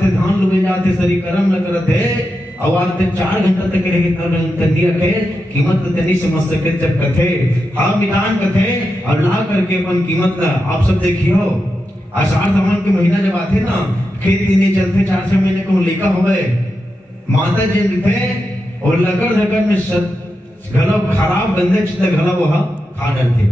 जाते धान लुबे जाते सरी कर्म न करते अवार ते 4 घंटा तक रहे तंदी रखे कीमत तनी समझ सके जब कथे हाँ मिलान कथे और ला करके अपन कीमत ला आप सब देखियो आषाढ़ सावन के महीना जब आते ना खेत नहीं चलते 4-6 महीने को लेका होवे माता जी लिखे और लगड़ धगड़ में गलब खराब गंदे चित्त गलब वह खा डरते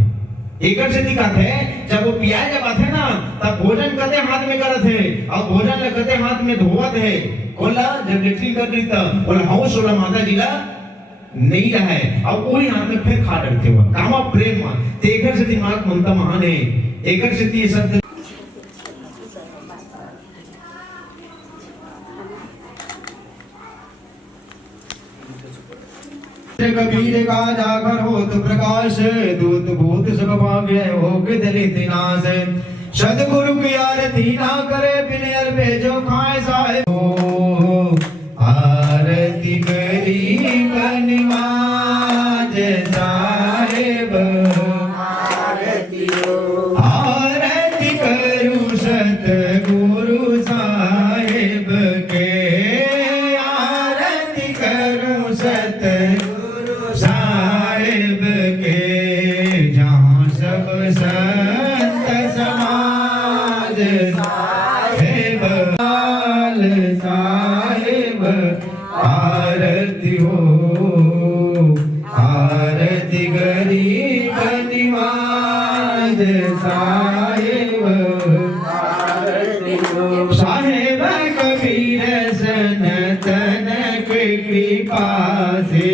एक से दिखाते जब वो पिया जब आते ना तब भोजन कते हाथ में करत है और भोजन ले कते हाथ में धोवत है बोला जब लेटरिन कर रही था बोला हाउस वाला माता जी ला नहीं रहा है अब वही हाथ में फिर खा डरते हुआ कामा प्रेम ते एक से दिमाग ममता महान है एक से ये शब्द कबीर का जागर होत प्रकाश दूत भूत सब भाग्य हो के दलित नाश सदगुरु की आरती ना करे बिन अर भेजो खाए साहेब आरती करी बनवाज साहेब आरती करू सतगुरु साहेब के आरती करू सतगुरु साहेब के जहाँ सब संत समाज साहेब साहेब आरती हो आरती गरीब निवाज साहेब आरती हो साहेब कबीर सनतन की कृपा से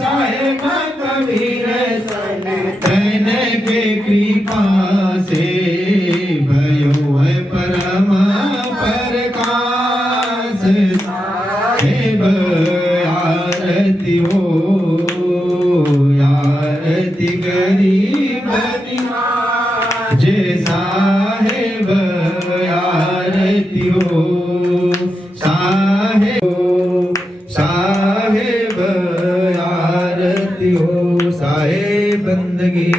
साहेब कबीर सनतन की कृपा से भयो है परम प्रकाश साहेब आरती हो आरती गरीब निवाज साहेब आरती हो साहेब साहेब आरती हो साहेब बंदगी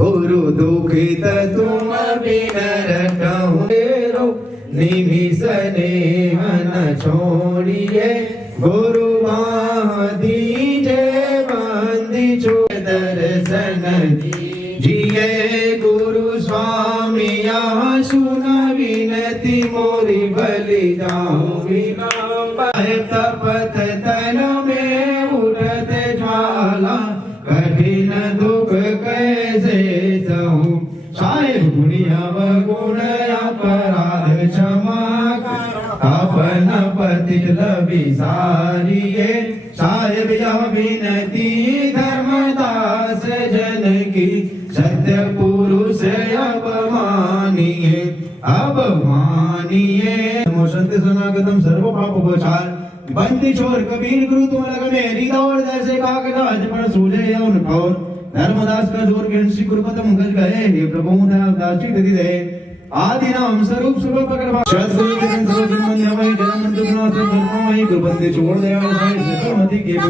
गुरु दुखित तुम बिन रटहु निमिष नेह न छोड़िए गुरु बाह दीजे बंदी छो दर्शन दीजिए गुरु स्वामी यहाँ सुन विनती मोरी बलि जाऊं बिना तपत तन में उठत ज्वाला कठिन दुख कैसे सहूं साहेब गुणिया गुण अपराध क्षमा अपन पतित विसारिए साहेब यह विनती धर्मदास जन की सत्य पुरुष अब मानिए संत सनागतम सर्व पाप उपचार बंदी छोर कबीर गुरु तुम लग मेरी दौड़ जैसे कागज पर सूझे उन ठोर धर्मदास का जोर गेंसी गुरुपतम गज गए हे प्रभु दास जी दे आदि नाम स्वरूप शुभ पकड़ सद्गुरु के संग मंदमय जन्म दुख धर्ममय गुरुपति छोड़ दया साहिब मति के भो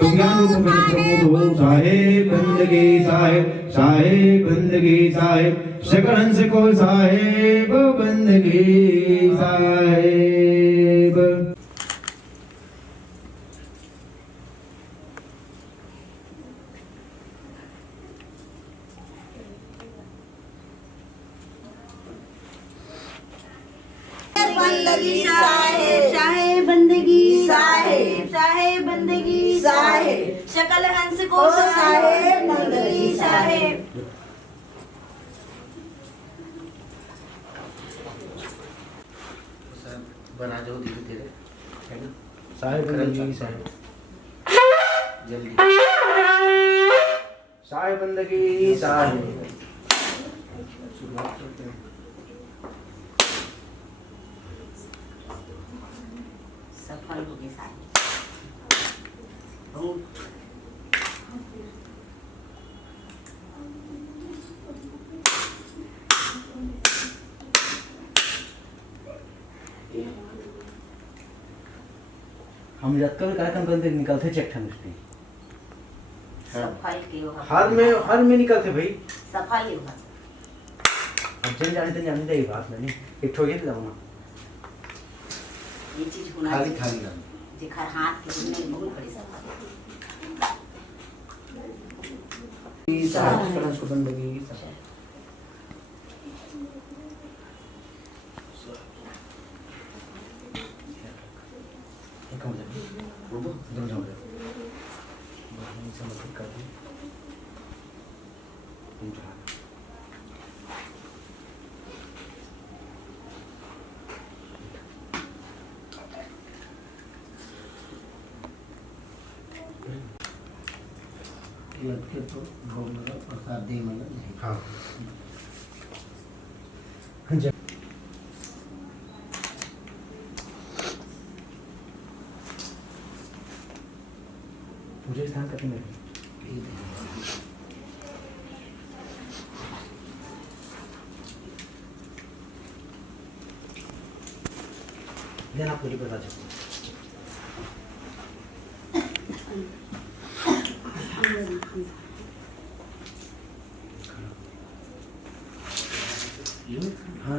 तुम ज्ञान रूप प्रमोद हो साहेब बंदगी साहेब साहेब बंदगी साहेब सकल हंस को साहेब बंदगी साहेब बंदगी साहेब साहेब बंदगी साहेब साहेब बंदगी साहेब शकल हंस को साहेब बंदगी साहेब बना दो धीरे धीरे है ना साहेब बंदगी साहेब जल्दी साहेब बंदगी साहेब शुरुआत करते हैं सफल हो गए साहेब हम जब कभी कार्यक्रम करते निकलते चेक ठन उसकी सफल के हो हर में निकलते भाई सफल ही हो अब जन जाने तो जानते ही बात नहीं एक ठोके तो जाऊँ ये चीज होना खाली चाहिए। खाली ना जेकर हाथ के में बहुत बड़ी सफल को बंदगी एक हो जाए दो जाओ समझ कर दी तो भोग लगा प्रसाद दे मतलब नहीं हाँ पूजे स्थान कभी नहीं लेना पूरी बता सकते हाँ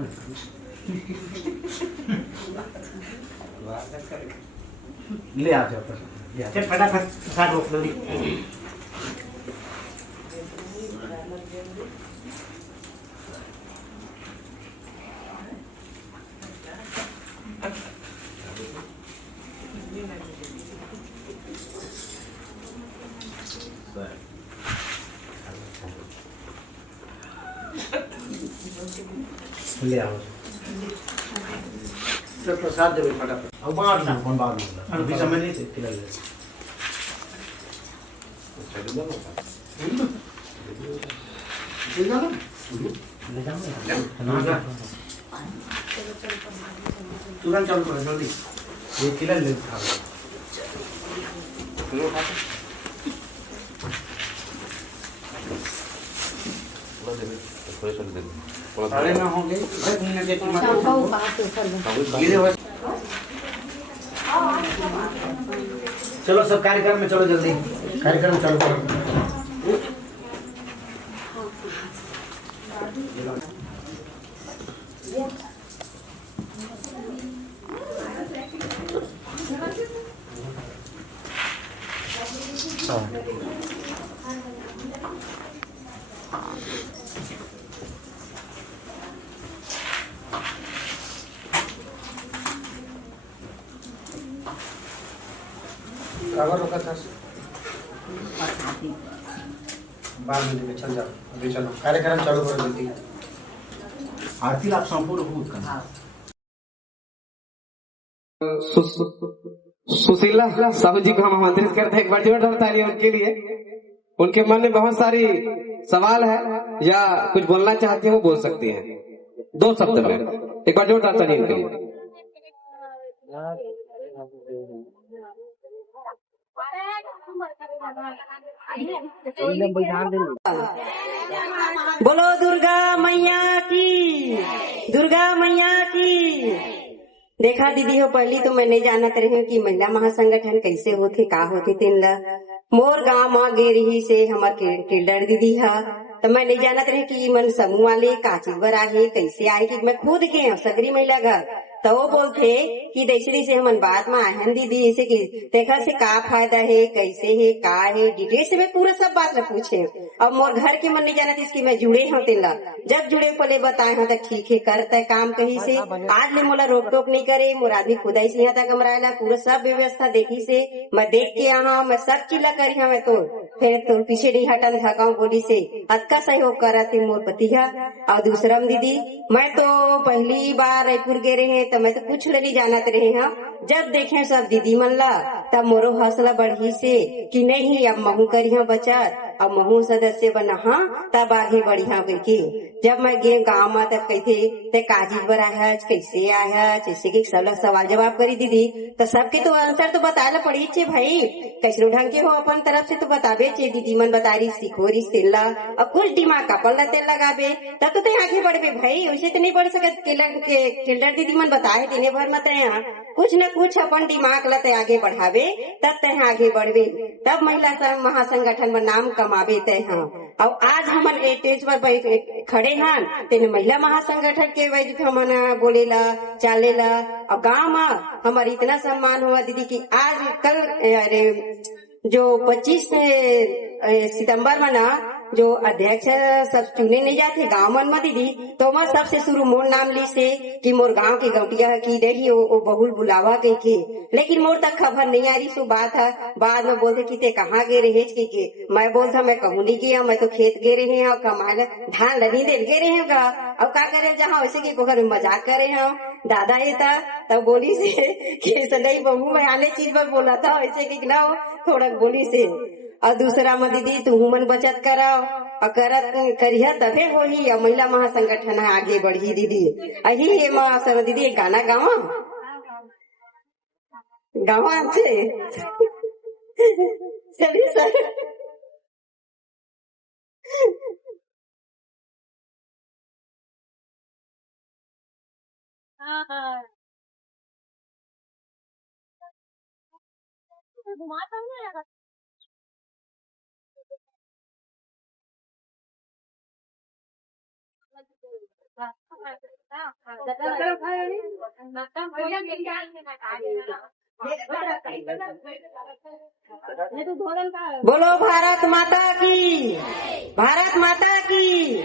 ले आ जाओ ले आ जाओ फटाफट प्रसाद रोक लो ले आओ तो प्रसाद दे फटाफट अब बाहर ना कौन बाहर नहीं अभी समय नहीं थे खिला ले ले जाओ तुरंत चालू करो जल्दी ये खिला ले खा साढ़े ना होंगे 10 मिनट एक गीले हो चलो सब कार्यक्रम में चलो जल्दी कार्यक्रम चालू करो कागज रोका था बाद में चल जाओ अभी चलो कार्यक्रम चालू करो जल्दी आरती लाभ संपूर्ण हो का सुशीला साहू जी को हम आमंत्रित करते हैं। एक बार जोरदार ताली उनके लिए। उनके मन में बहुत सारी सवाल है या कुछ बोलना चाहते हो बोल सकती हैं 2 शब्द में। एक बार जोरदार ताली उनके लिए। बोलो दुर्गा मैया की, दुर्गा मैया की। देखा दीदी हो पहली तो मैं नहीं जानत रही कि महिला महासंगठन कैसे होते का होते तीन ला मोर गाँव में गे रही से हमार किल्डर दीदी है तो मैं नहीं जानत रही कि मन समूह वाले का चीज बर आगे कैसे आए कि मैं खुद के सगरी महिला घर तो वो बोलते कि दशरी से हमन बात में आए हैं दीदी ऐसे कि देखा से का फायदा है कैसे है का है डिटेल से मैं पूरा सब बात न पूछे। अब मोर घर के मन नहीं जाना थी इसकी मैं जुड़े हूँ तेला जब जुड़े पहले बताए हाँ तक ठीक है करता है काम कहीं से आज ले मोला रोक टोक नहीं करे मोर आदमी खुदाई से यहाँ तक कमराएला पूरा सब व्यवस्था देखी से मैं देख के यहाँ मैं सब चीज करी हाँ मैं तो फिर तो पीछे नहीं हटन थकाऊ बोली से अतका सहयोग करा थे मोर पतिया। और दूसरा दीदी मैं तो पहली बार रायपुर गे रहे हैं तो मैं तो कुछ नहीं जानत रहे हैं जब देखे सब दीदी मन ला तब मोरो हौसला बढ़ी से कि नहीं अब महू करी हाँ बचत अब महू सदस्य बना हाँ तब आगे बढ़ी हाँ करके जब मैं गे गाँव में तब कहते ते काजी बर आया कैसे आया जैसे कि सब सवाल जवाब करी दीदी तो सबके तो आंसर तो बताना पड़ी छे भाई कैसे ढंग के हो अपन तरफ से तो बताबे छे दीदी मन बता रही सीखो रही तेल और कुछ दिमाग का पल्ला तेल लगाबे तब तो आगे बढ़बे भाई वैसे तो नहीं बढ़ सकत किल्डर दीदी मन बताए दिन भर मत यहाँ कुछ न कुछ अपन दिमाग लते आगे बढ़ावे तब तय आगे बढ़वे तब महिला महासंगठन में नाम कमा कमावे तय हाँ। और आज हमन स्टेज पर खड़े हन तेने महिला महासंगठन के वजह हमन बोलेला चालेला। और गाँव में हमारे इतना सम्मान हुआ दीदी कि आज कल अरे जो 25 सितंबर में ना जो अध्यक्ष सब चुने नहीं जाते गाँव मन में दीदी, तो मैं सबसे शुरू मोर नाम ली से कि मोर गांव के गौटिया की देखी वो बहुल बुलावा के लेकिन मोर तक खबर नहीं आ रही। सो बात है बाद में बोलते कि ते कहाँ गे रहे के मैं बोलता मैं कहूँ नहीं गया, मैं तो खेत गे रहे हैं और कमाए धान लदी दे गे रहे हैं। और क्या करे जहाँ वैसे की घर मजाक करे हम दादा ये था तब बोली से कि नहीं बहू मैं आने चीज पर बोला था वैसे की ना थोड़ा बोली से। और दूसरा में दीदी तू मन बचत कराओ और करत करिया तबे हो ही और महिला महासंगठन आगे बढ़ी दीदी। अही ये माँ दीदी एक गाना गावा गावा से चलिए सर बोलो भारत माता की, भारत माता की।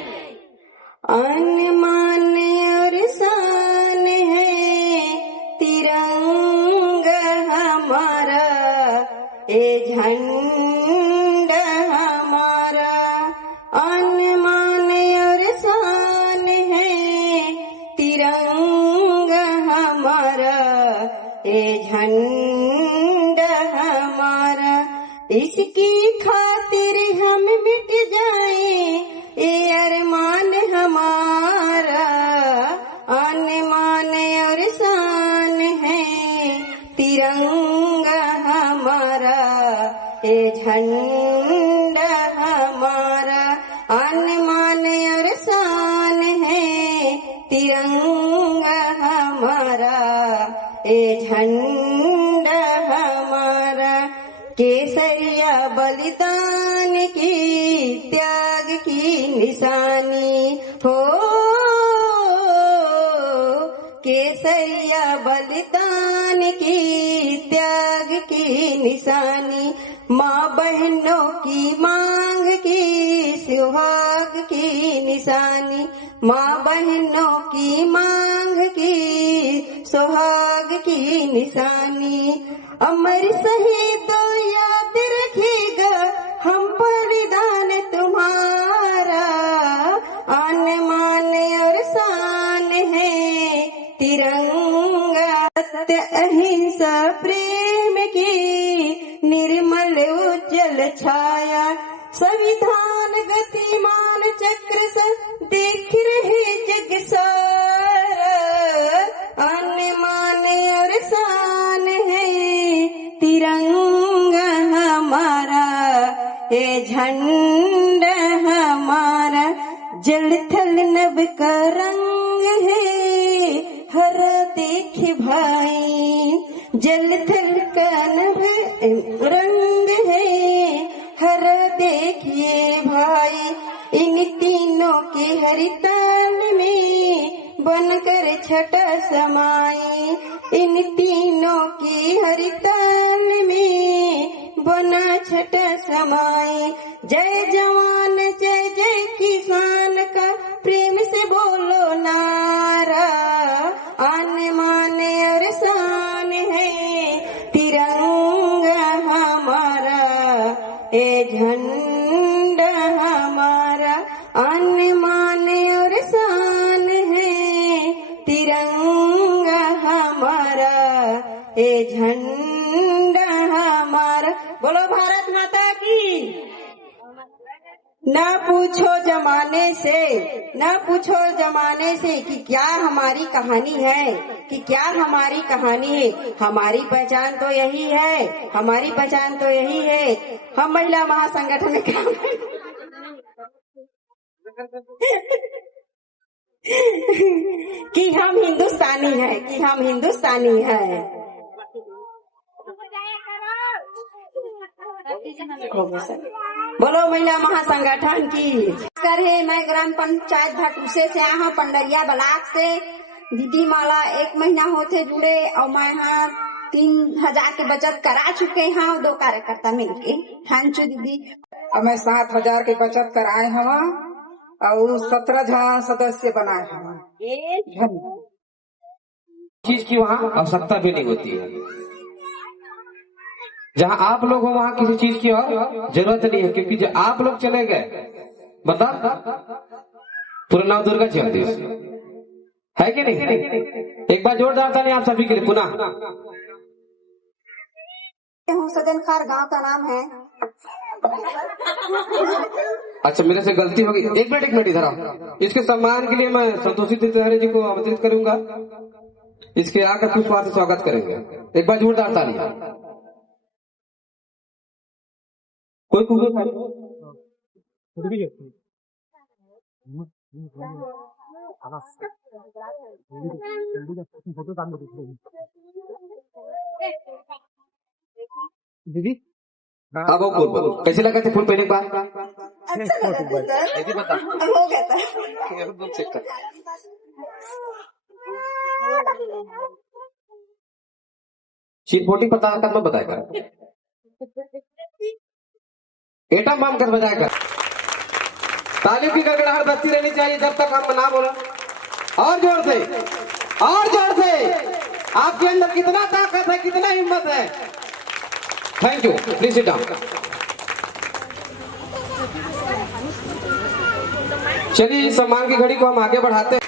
अनमान और शान है तिरंगा हमारा, ए झंडा हमारा। अनमान और शान है तिरंगा हमारा, ए झंडा हमारा। इसकी खातिर हम मिट जाए ये अरमान हमारा। अनमान और शान है तिरंगा हमारा, ये झंडा हमारा। अनमान और शान है तिरंगा हमारा, ये झंडा हमारा। केसरिया बलिदान की त्याग की निशानी हो, केसरिया बलिदान की त्याग की निशानी। माँ बहनों की मांग की सुहाग की निशानी। माँ बहनों की मांग की सुहाग की निशानी। अमर शहीदों याद रखेगा हम बलिदान तुम्हारा। अनमान और शान है तिरंगा। सत्य अहिंसा प्रेम की निर्मल उज्जवल छाया। संविधान गतिमान चक्र से देख रहे जग सारा। अनमान और शान है तिरंगा हमारा, ये झंडा हमारा। जल थल नभ का रंग है हरा देख भाई। जल थल का नभ रंग है हरा देखिए भाई। इन तीनों के हरितान में बनकर छटा समाई। इन तीनों की हरितान में बना छटा समाई। जय जवान जय जय किसान का प्रेम से बोलो नारा। अनमान और शान है तिरंगा हमारा, ये झंडा हमारा। अनमान और शान है तिरंगा हमारा, ये झंडा हमारा। बोलो भारत माता की। ना पूछो जमाने से, ना पूछो जमाने से कि क्या हमारी कहानी है, कि क्या हमारी कहानी है। हमारी पहचान तो यही है, हमारी पहचान तो यही है। हम महिला महासंगठन में काम कि हम हिंदुस्तानी है, कि हम हिंदुस्तानी है। हो गया सर। बोलो महिला महासंगठन की। नमस्कार है, मैं ग्राम पंचायत भटूसे से आया हूँ, पंडरिया ब्लॉक से। दीदी माला 1 महीना होते जुड़े और मैं यहाँ 3000 की बचत करा चुके हैं 2 कार्यकर्ता मिलके। थैंक यू दीदी। और मैं 7000 की बचत कराए हवा और 17 जन सदस्य बनाए हवा। धन्यवाद। चीज की वहाँ आवश्यकता भी नहीं होती है। जहाँ आप लोग हो वहाँ किसी चीज की और जरूरत नहीं है, क्योंकि जो आप लोग चले गए बता पूरा नाम दुर्गा चौधरी है कि नहीं। एक बार जोरदार ताली आप सभी के लिए पुनः। सदन खार गाँव का नाम है। अच्छा, मेरे से गलती होगी। एक मिनट इधर आओ। इसके सम्मान के लिए मैं संतोषी तिवारी जी को आमंत्रित करूंगा। इसके आकर पुष्पहार से स्वागत करेंगे। एक बार जोरदार ताली। कोई दीदी अब वो बोल कैसे लगा थे फूल पहले के बाद? अच्छा लगा ऐसे बता हो गया था। चेक कर। चीट पता कर मैं बताएगा। एटम बम कर बजाएगा। तालियों की गड़गड़ाहट बजती रहनी चाहिए जब तक हम ना बोलो। और जोर से, और जोर से। आपके अंदर कितना ताकत है, कितना हिम्मत है। Thank you. Please sit down. चलिए इस सम्मान की घड़ी को हम आगे बढ़ाते हैं।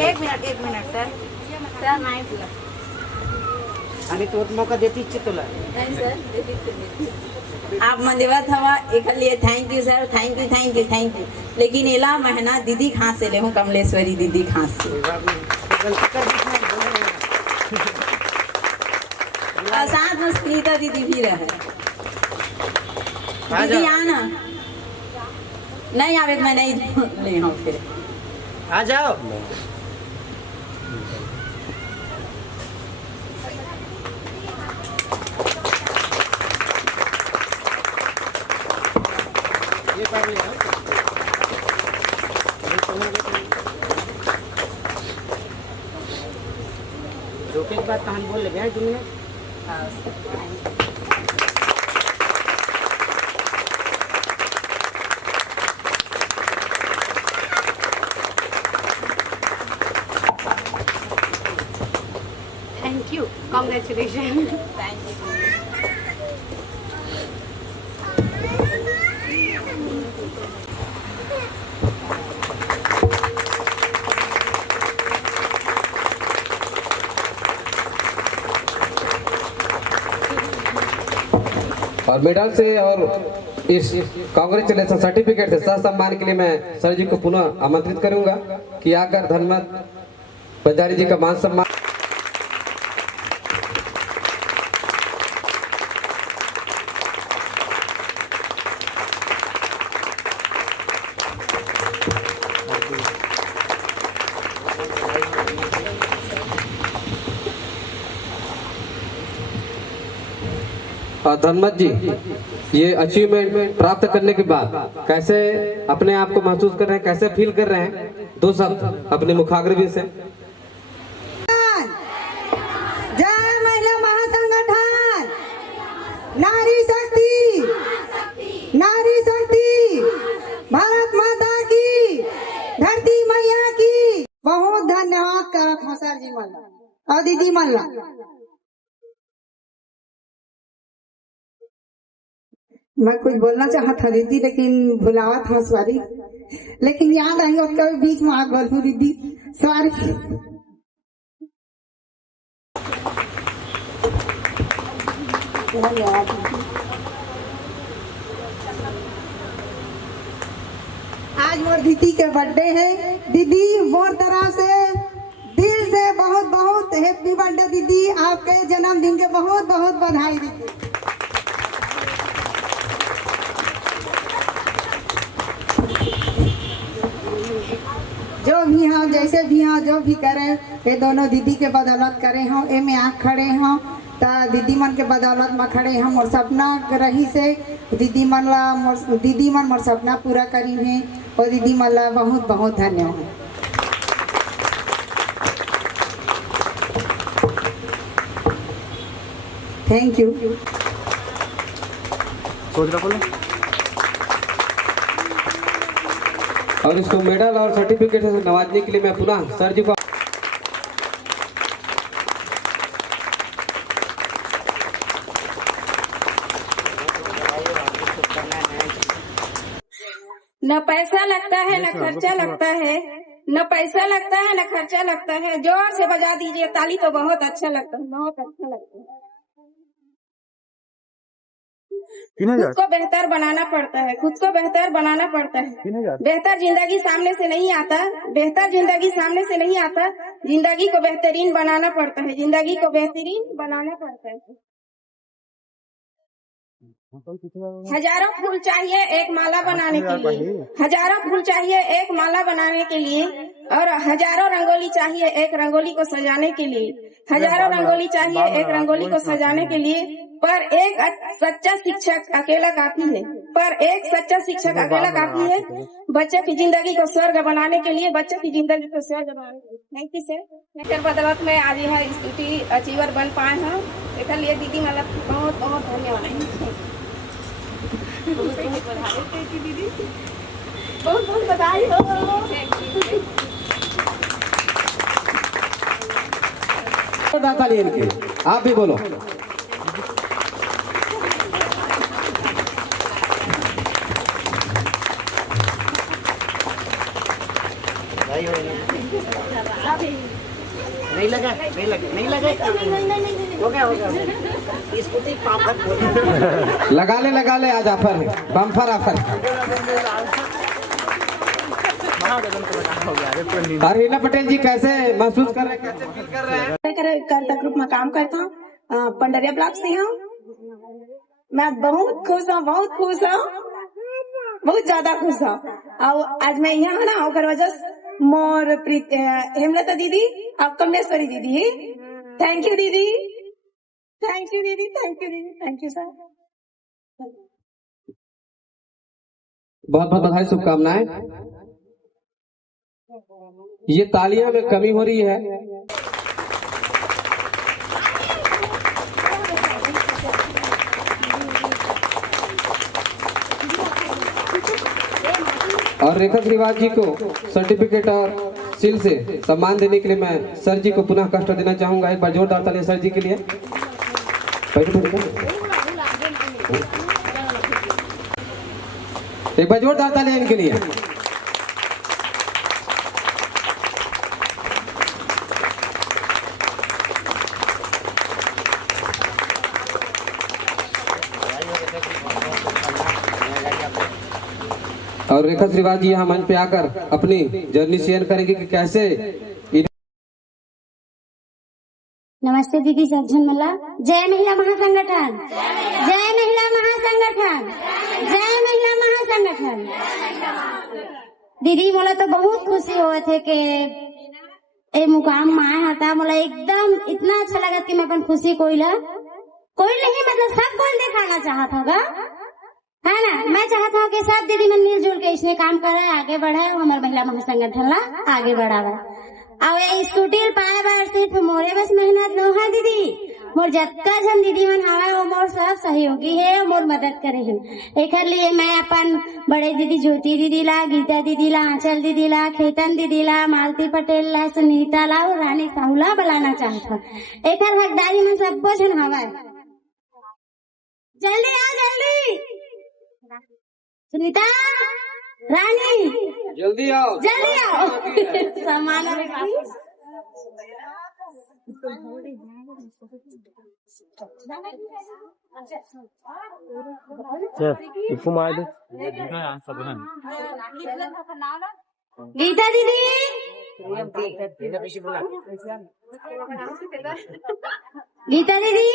एक मिनट सर नाही तुला आणि तो मौका देती तुला। नाही सर आप मंदिरात हवा एक लिए thank you sir, thank you. लेकिन एला महीना दीदी खास से ले हूँ, कमलेश्वरी दीदी खास से। और साथ में सुनीता दीदी भी रहे। दीदी आना नहीं आवे मैं नहीं ले हूँ फिर आ जाओ। ये पढ़ लिया। रोके के बाद कहानी बोल ले 2 minute. Thank you, congratulation. Thank you. और मेडल से और इस कांग्रेचुलेशन सर्टिफिकेट से सह सम्मान के लिए मैं सर जी को पुनः आमंत्रित करूंगा कि आकर धनमत पंजारी जी का मान सम्मान। और धनमत जी, ये अचीवमेंट प्राप्त करने के बाद कैसे अपने आप को महसूस कर रहे हैं, कैसे फील कर रहे हैं? 2 शब्द अपने मुखाग्रवी से। जय महिला महासंगठन, नारी शक्ति, नारी शक्ति, भारत माता की, धरती मैया की। बहुत धन्यवाद करत सर जी मल्ला और दीदी मल्ला। मैं कुछ बोलना चाहता था दीदी, लेकिन भुलावा था सॉरी, लेकिन याद आई उसका बीच में आग बोलू दीदी, सॉरी। धन्यवाद। आज मोर दीदी के बर्थडे है। दीदी मोर तरफ से दिल से बहुत बहुत हैप्पी बर्थडे दीदी, आपके जन्मदिन के बहुत बहुत बधाई दीदी। जो भी हाँ जैसे भी हाँ जो भी करे ये दोनों दीदी के बदौलत करे हों, ए में आँख खड़े हों तो दीदी मन के बदौलत में खड़े हम। मोर सपना रही से दीदी मन मोर सपना पूरा करी है और दीदी मन ला बहुत बहुत धन्यवाद। Thank you. और इसको मेडल और सर्टिफिकेट से नवाजने के लिए मैं पुनः सर जी को न पैसा लगता है न खर्चा लगता है, न पैसा लगता है न खर्चा लगता है। जोर से बजा दीजिए ताली तो बहुत अच्छा लगता है, बहुत अच्छा लगता है। खुद को बेहतर बनाना पड़ता है, खुद को बेहतर बनाना पड़ता है। बेहतर जिंदगी सामने से नहीं आता, बेहतर जिंदगी सामने से नहीं आता। जिंदगी को बेहतरीन बनाना पड़ता है, जिंदगी को बेहतरीन बनाना पड़ता है। हजारों फूल चाहिए एक माला बनाने के लिए, हजारों फूल चाहिए एक माला बनाने के लिए, और हजारों रंगोली चाहिए एक रंगोली को सजाने के लिए, हजारों रंगोली चाहिए एक रंगोली को सजाने के लिए। पर एक सच्चा शिक्षक अकेला काफी है, पर एक सच्चा शिक्षक अकेला काफी है बच्चे की जिंदगी को स्वर्ग बनाने के लिए, बच्चे की जिंदगी को स्वर्ग बनाने के लिए। Thank you sir. फिर बदौलत में आज यह स्कूटी अचीवर बन पाए हैं, इसके लिए दीदी मतलब बहुत बहुत धन्यवाद। दीदी बहुत बहुत बधाई हो। आप भी बोलो। नहीं लगा, नहीं लगा, नहीं लगा। हो गया, हो गया। स्कूटी पापड़ लगा ले आज ऑफर है, बम्फर ऑफर। और रीना पटेल जी कैसे महसूस कर रहे हैं, कैसे फील कर रहे हैं? कर्ता ग्रुप में काम करता हूँ, पंडरिया ब्लॉक से हूँ। मैं बहुत खुश हूँ, बहुत खुश हूँ, बहुत ज्यादा खुश हूँ। और आज मैं यहाँ ना होकर वजह मोर हेमलता दीदी और कमलेश्वरी दीदी, थैंक यू दीदी, थैंक यू दीदी, थैंक यू दीदी, थैंक यू सर। बहुत बहुत बधाई, शुभकामनाएं। ये तालियां में कमी हो रही है। और रेखा श्रीवास जी को सर्टिफिकेट और सील से सम्मान देने के लिए मैं सर जी को पुनः कष्ट देना चाहूंगा। एक बार जोरदार तालियां सर जी के लिए। एक बार जोरदार तालियां इनके लिए। और रेखा श्रीवास जी यहाँ मंच पे आकर अपनी जर्नी शेयर करेंगे कि कैसे। नमस्ते दीदी सज्जन मल्ला। जय महिला महासंगठन, जय महिला महासंगठन, जय महिला महासंगठन। दीदी मोला तो बहुत खुशी हुए थे कि ए मुकाम में आया था। मोला एकदम इतना अच्छा लगा कि मैं अपन खुशी कोई नहीं मतलब सब कोई दिखाना चाहता था, है ना। मैं चाहता हूँ कि सब दीदी मन मिलजुल के इसने काम करे, आगे बढ़े, हमारे महिला महासंगठन ला आगे बढ़ावे। और ये स्कूटी पाए बार सिर्फ मोरे बस मेहनत न है दीदी, मोर जत्ता जन दीदी मन हवा वो मोर सब सहयोगी है, मोर मदद करे है। एक लिए मैं अपन बड़े दीदी ज्योति दीदी ला, गीता दीदी ला, आंचल दीदी ला, खेतन दीदी ला, मालती पटेल ला, सुनीता ला और रानी साहू ला बुलाना चाहता। एक हकदारी में सब जन हवा। जल्दी आ, जल्दी सुनीता, रानी जल्दी आओ, जल्दी आओ। सामान इसको मार दे। गीता दीदी, गीता दीदी,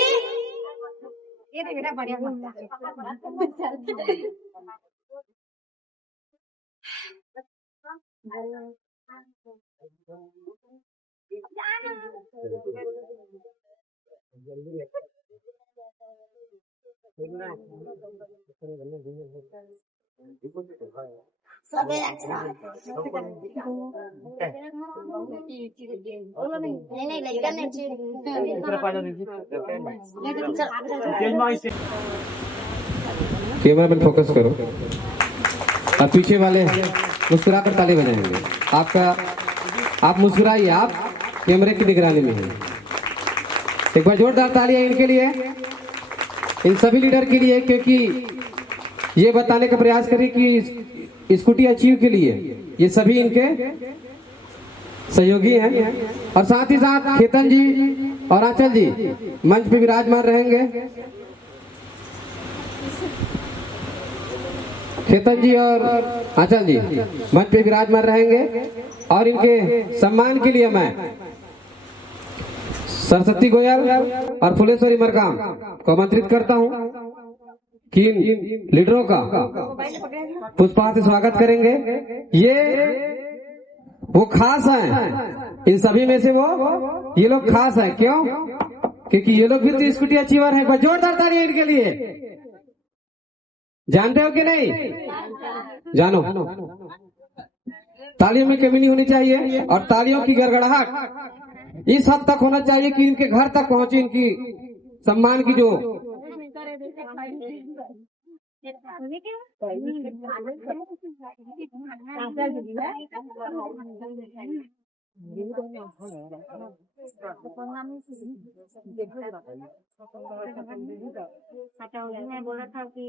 कैमरा मैन फोकस करो। अब पीछे वाले मुस्कुरा कर ताली बजाएंगे। आप मुस्कुराइए, आप कैमरे की निगरानी में हैं। एक बार जोरदार तालियां इनके लिए, इन सभी लीडर के लिए, क्योंकि ये बताने का प्रयास करें कि स्कूटी अचीव के लिए ये सभी इनके सहयोगी हैं। और साथ ही साथ खेतन जी और आंचल जी मंच पे विराजमान रहेंगे। खेतन जी और आंचल जी मंच पे विराजमान रहेंगे। और इनके सम्मान के लिए मैं सरस्वती गोयल और फुलेश्वरी मरकाम को आमंत्रित करता हूं कि इन लीडरों का पुष्पहार से स्वागत करेंगे। ये वो खास हैं, इन सभी में से ये लोग खास हैं। क्यों? क्योंकि ये लोग भी तो स्कूटी अचीवर हैं। जोरदार ताली इनके लिए। जानते हो कि नहीं? जानो, तालियों में कमी नहीं होनी चाहिए और तालियों की गड़गड़ाहट इस हद तक होना चाहिए कि इनके घर तक पहुंचे। इनकी सम्मान की जो बोला था कि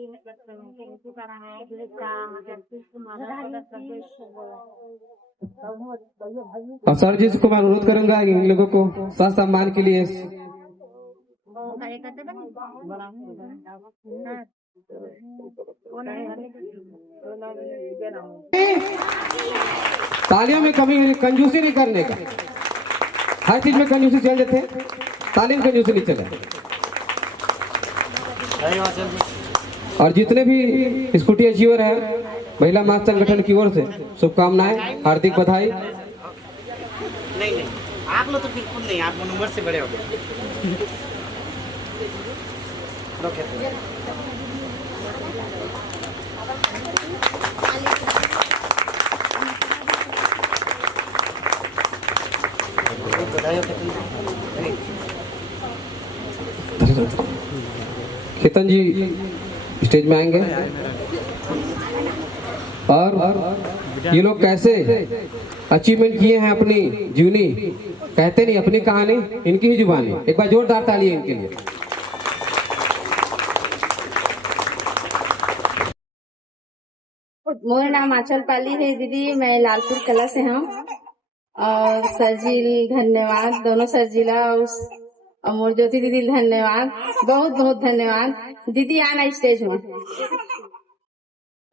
और सर जी को मैं अनुरोध करूंगा इन लोगों को सह सम्मान के लिए तालियों में कमी, कंजूसी नहीं करने का। हर चीज में कंजूसी चल जाते, तालीम कंजूसी नहीं चले। और जितने भी स्कूटी अचीवर है, महिला महासंघ संगठन की ओर से शुभकामनाएं, हार्दिक बधाई। नहीं, आप लोग तो बिल्कुल नहीं, आप उम्र से बड़े हो गए। खेतन जी स्टेज में आएंगे। और ये लोग कैसे अचीवमेंट किए हैं अपनी जीवनी, कहते नहीं अपनी कहानी, इनकी ही जुबानी। एक बार जोरदार ताली है इनके लिए। मेरा नाम आंचल पाली है दीदी, मैं लालपुर कला से हूँ। और सरजी धन्यवाद, दोनों सरजीला और मोर ज्योति दीदी धन्यवाद, बहुत बहुत धन्यवाद दीदी। आना स्टेज में।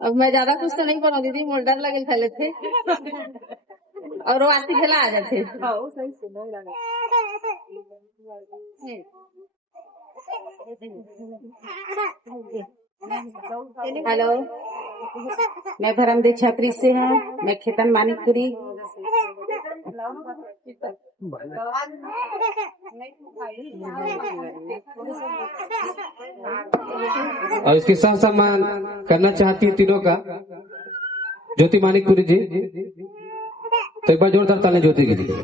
अब मैं ज्यादा कुछ तो नहीं बोलूँ दीदी, मोर डर लगे खेले थे और वो आती खेला आ जाते। हेलो, मैं धर्मदेव छात्री से हूँ, मैं खेतन मानिकपुरी। और इसके साथ सम्मान करना चाहती है तीनों का, ज्योति मानिकपुरी जी। तो एक बार जोरदार ताली ज्योति के लिए।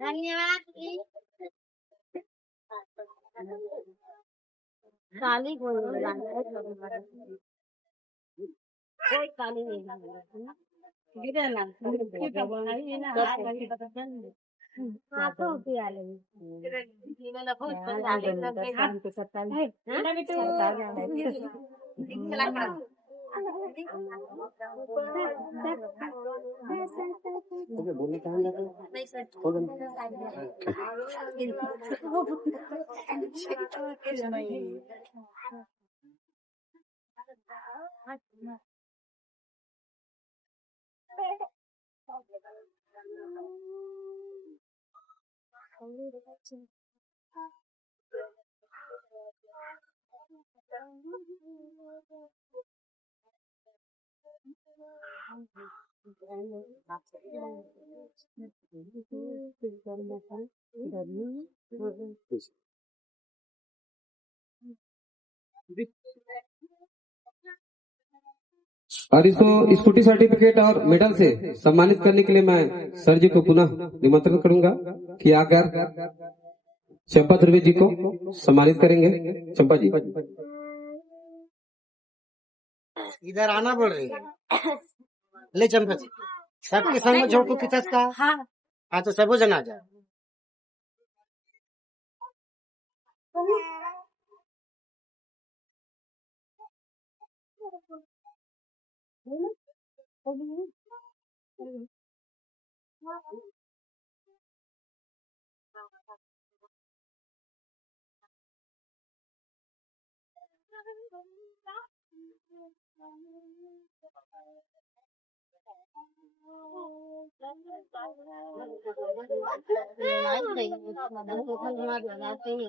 धन्यवाद। काली कोई काली नहीं और इसको स्कूटी सर्टिफिकेट और मेडल से सम्मानित करने के लिए मैं सर जी को पुनः निमंत्रण करूंगा कि आकर चंपा ध्रुवे जी को सम्मानित करेंगे। चंपा जी इधर आना पड़ रही है। ले चंपा जी, सबके संग जोड़ को कितस का। हाँ तो सबो जना जा।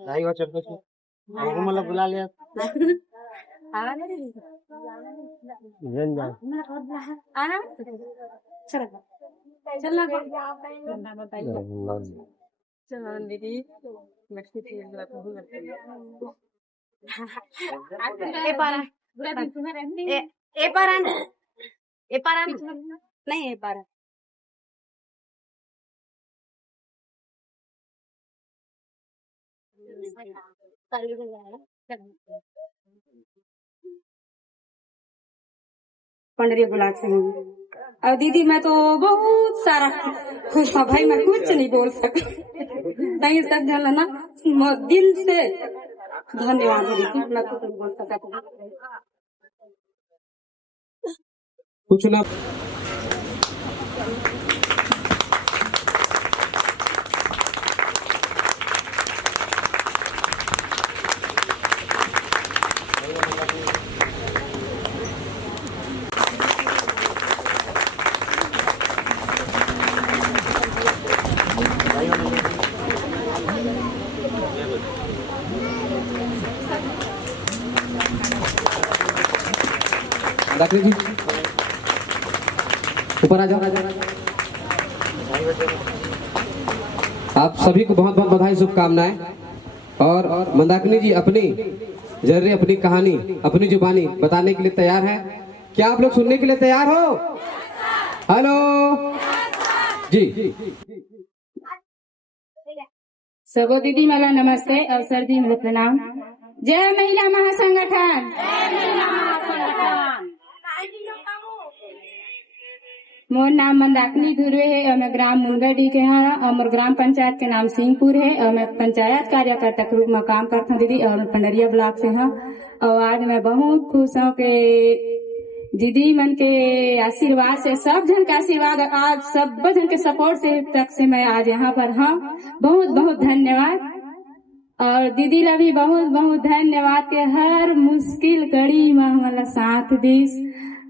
नहीं हो चंपा जी, वो मतलब बुला लिया। नहीं है पारा। पंडरी ब्लॉक से हूँ। और दीदी मैं तो बहुत सारा खुश हूँ भाई, मैं कुछ नहीं बोल सकती। नहीं तक जाना ना, दिल से धन्यवाद दीदी, मैं कुछ नहीं बोल सकता। कुछ ना जी ऊपर आ जाओ। आप सभी को बहुत बहुत बधाई, शुभकामनाएं। और मंदाकिनी जी अपनी जर्रे, अपनी कहानी, अपनी जुबानी बताने के लिए तैयार हैं। क्या आप लोग सुनने के लिए तैयार हो? हेलो जी। सबो दीदी मला नमस्ते और सर जी मला प्रणाम। जय महिला महासंगठन। मोर नाम मंदाकिनी धुर्वे है और मैं ग्राम मुनगढ़ी के यहाँ और मोर ग्राम पंचायत के नाम सिंहपुर है और मैं पंचायत कार्यकर्ता के रूप में काम करता हूँ दीदी, और मैं पंडरिया ब्लॉक से हूँ। और आज मैं बहुत खुश हूँ कि दीदी मन के आशीर्वाद से, सब जन के आशीर्वाद, आज सब जन के सपोर्ट से तक से मैं आज यहाँ पर हूँ। बहुत बहुत धन्यवाद। और दीदी ला भी बहुत बहुत धन्यवाद के हर मुश्किल कड़ी में हमारा साथ दीस,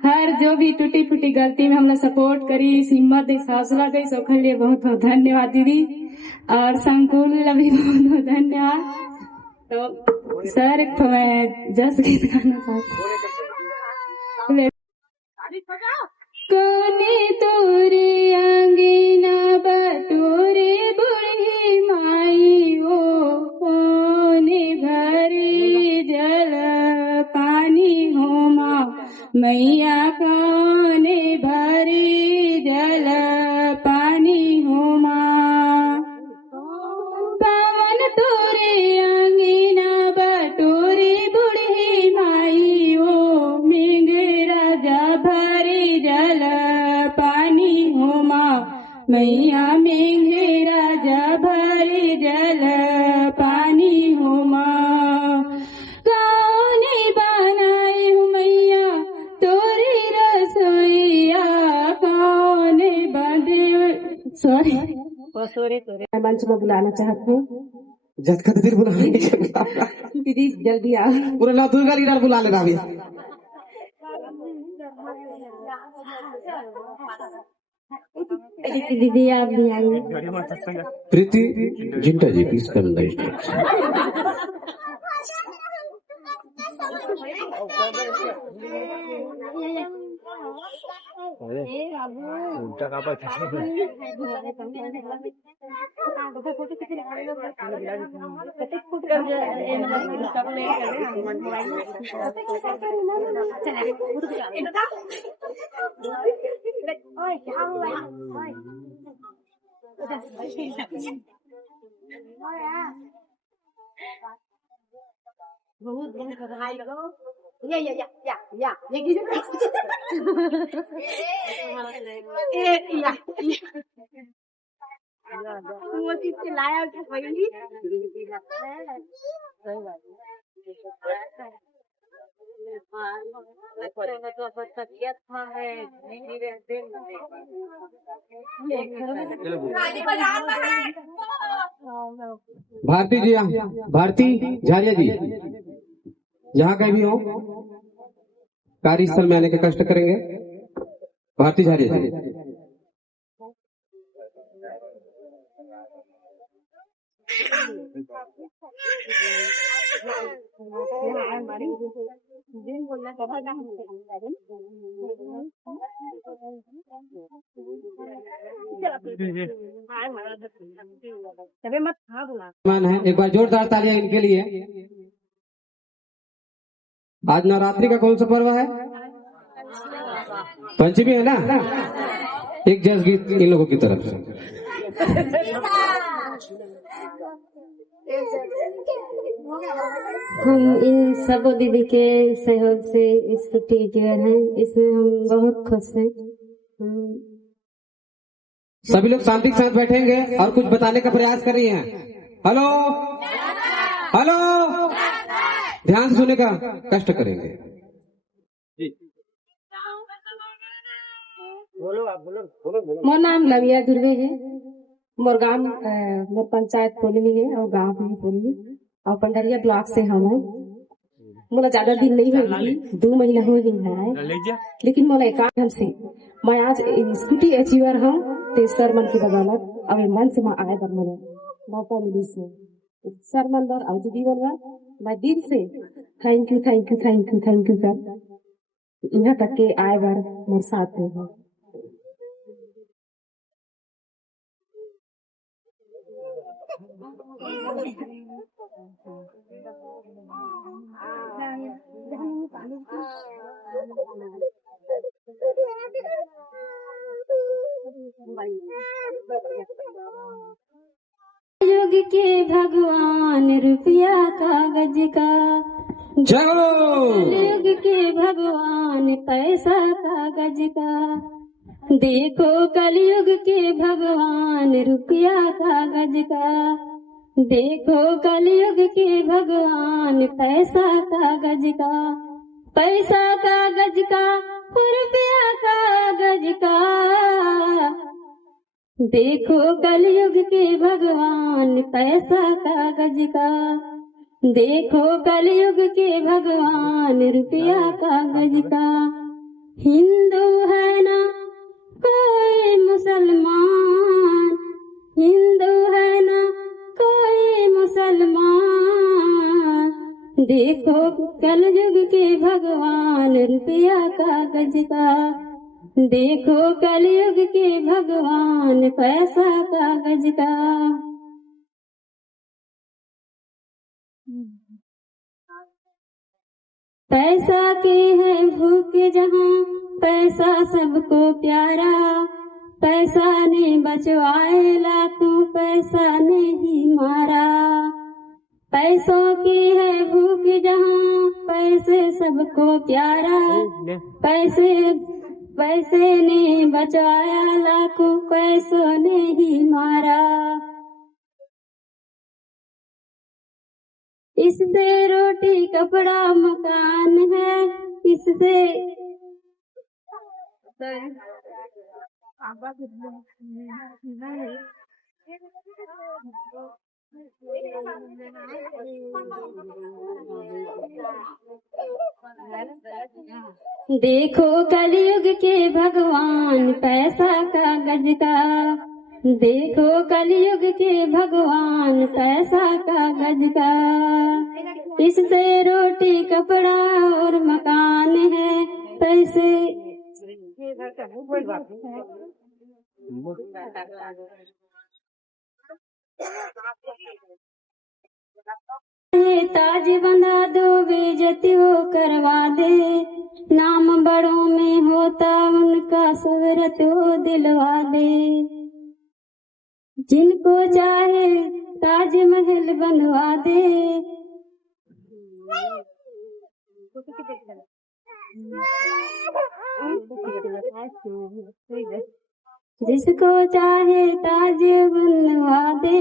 हर जो भी टूटी फूटी गलती में हमारा सपोर्ट करी, हिम्मत दी, हौसला दी, सबके लिए बहुत बहुत धन्यवाद दीदी। और संकुल ला भी बहुत बहुत धन्यवाद। तो सर एक तो मैं जस गीत गाना चाहती। कोने तोरे अंगना बटोरे बुढ़ी माई हो, कोने भरी जल पानी हो माँ मैया, कोने भरी जल पानी हो माँ। पावन तोरे अंगना बटोरे बुढ़ी माई हो, मेघ राजा भरी जल पानी हो माँ मैया, मेघ राजा हूँ माँ, कौने बनाई हूँ मैया तोरी रसोईया, कौने बदले सॉरी मैं मंच में बुलाना चाहती हूँ। जद का दिल बुला दीदी जल्दी आओ। पूरा नौ दुर्गा लीडर बुला लेना अभी। दीदी आप भी आइए। प्रीति जिंटा जी प्लीज कम द भारती जी, भारती झारिया जी, जहाँ कहीं भी हो कार्यस्थल में आने के कष्ट करेंगे। भारती झारिया जी। है एक बार जोरदार तालियां इनके लिए। आज नवरात्रि का कौन सा पर्व है? पंचमी है ना। एक जस गीत इन लोगों की तरफ से। हम इन सब दीदी के सहयोग से इस छुट्टी जीवन है, इसमें हम बहुत खुश हैं। सभी लोग शांति के साथ बैठेंगे और कुछ बताने का प्रयास कर रही हैं। हेलो हेलो, ध्यान से सुनने का कष्ट करेंगे। मोर नाम लविया दुर्वे है। मोर गांव मोर पंचायत पोलनी है और गांव भी पोलनी और पंडरिया ब्लॉक से हम है। मोला ज्यादा दिन नहीं हुई, 2 महीना हो गई है, लेकिन मोला एकांत से मैं आज स्कूटी अचीवर हूँ। ते सर मन की बदौलत अब मन से मैं आए बर मोला मौका मिली से सर मन बर और दीदी मन बर मैं दिल से thank you thank you thank you thank you sir. यहाँ तक के आए बार मेरे साथ में युग के भगवान रुपया कागज का, युग के भगवान पैसा कागज का। देखो कलयुग के भगवान रुपया कागज का, देखो कलयुग के भगवान पैसा कागज का। पैसा कागज का रुपया कागज का, देखो कलयुग के भगवान पैसा कागज का। देखो कलयुग के भगवान रुपया कागज का। हिंदू है ना कोई मुसलमान, हिंदू है ना कोई मुसलमान। देखो कलयुग के भगवान रुपया कागज का, देखो कलयुग के भगवान पैसा कागज का। पैसा के है भूख जहाँ, पैसा सबको प्यारा। पैसा ने बचवाए लाखों, पैसा ने ही मारा। पैसों की है भूख जहाँ, पैसे सबको प्यारा। पैसे ने बचाया लाखों, पैसों ने ही मारा। इससे रोटी कपड़ा मकान है, इससे देखो कलयुग के भगवान पैसा कागज का, देखो कलयुग के भगवान पैसा कागज का, इससे रोटी कपड़ा और मकान है, पैसे ताज बंधा दो बेइज्जती वो करवा दे, नाम बड़ों में होता उनका शोहरत वो दिलवा दे, जिनको चाहे ताजमहल बनवा दे, जिसको चाहे ताज बनवा दे,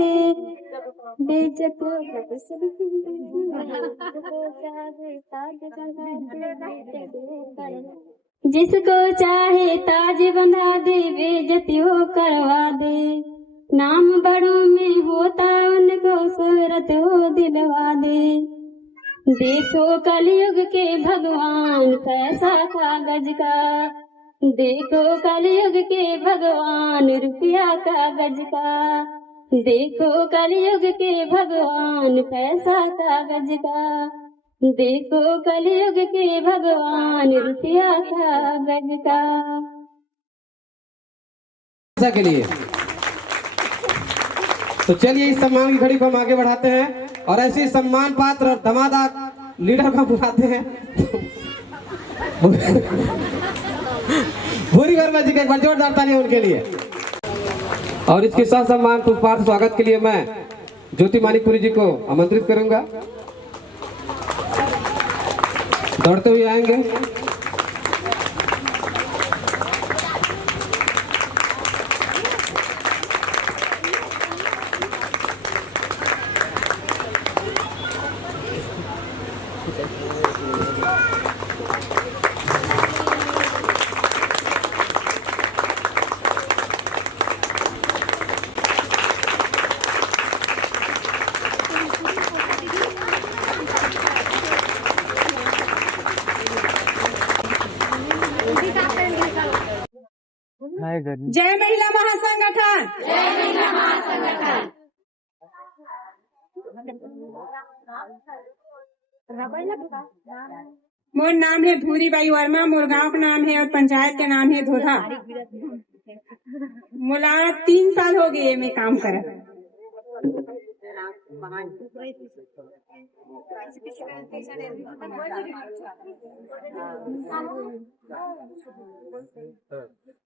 जिसको चाहे ताज बंधा दे बेइज्जती वो करवा दे, नाम बड़ों में होता उनको शोहरत वो दिलवा दे, देखो कलयुग के भगवान पैसा कागज का, देखो कलयुग के भगवान रुपया कागज का, देखो कलयुग के भगवान पैसा कागज का, देखो कलयुग के भगवान रुपया कागज का। के लिए तो चलिए इस सम्मान की घड़ी को हम आगे बढ़ाते हैं और ऐसे सम्मान पात्र और धमादार लीडर को बुलाते हैं। भूरी वर्मा जी का एक बार जोरदार ताली उनके लिए। और इसके साथ सम्मान पुष्पार्थ स्वागत के लिए मैं ज्योति मानिकपुरी जी को आमंत्रित करूंगा, दौड़ते हुए आएंगे। जय महिला महासंगठन, जय महिला महासंगठन। मोर नाम है भूरीबाई वर्मा, मोर गाँव का नाम है और पंचायत का नाम है धोधा। मोला 3 साल हो गए मैं काम कर।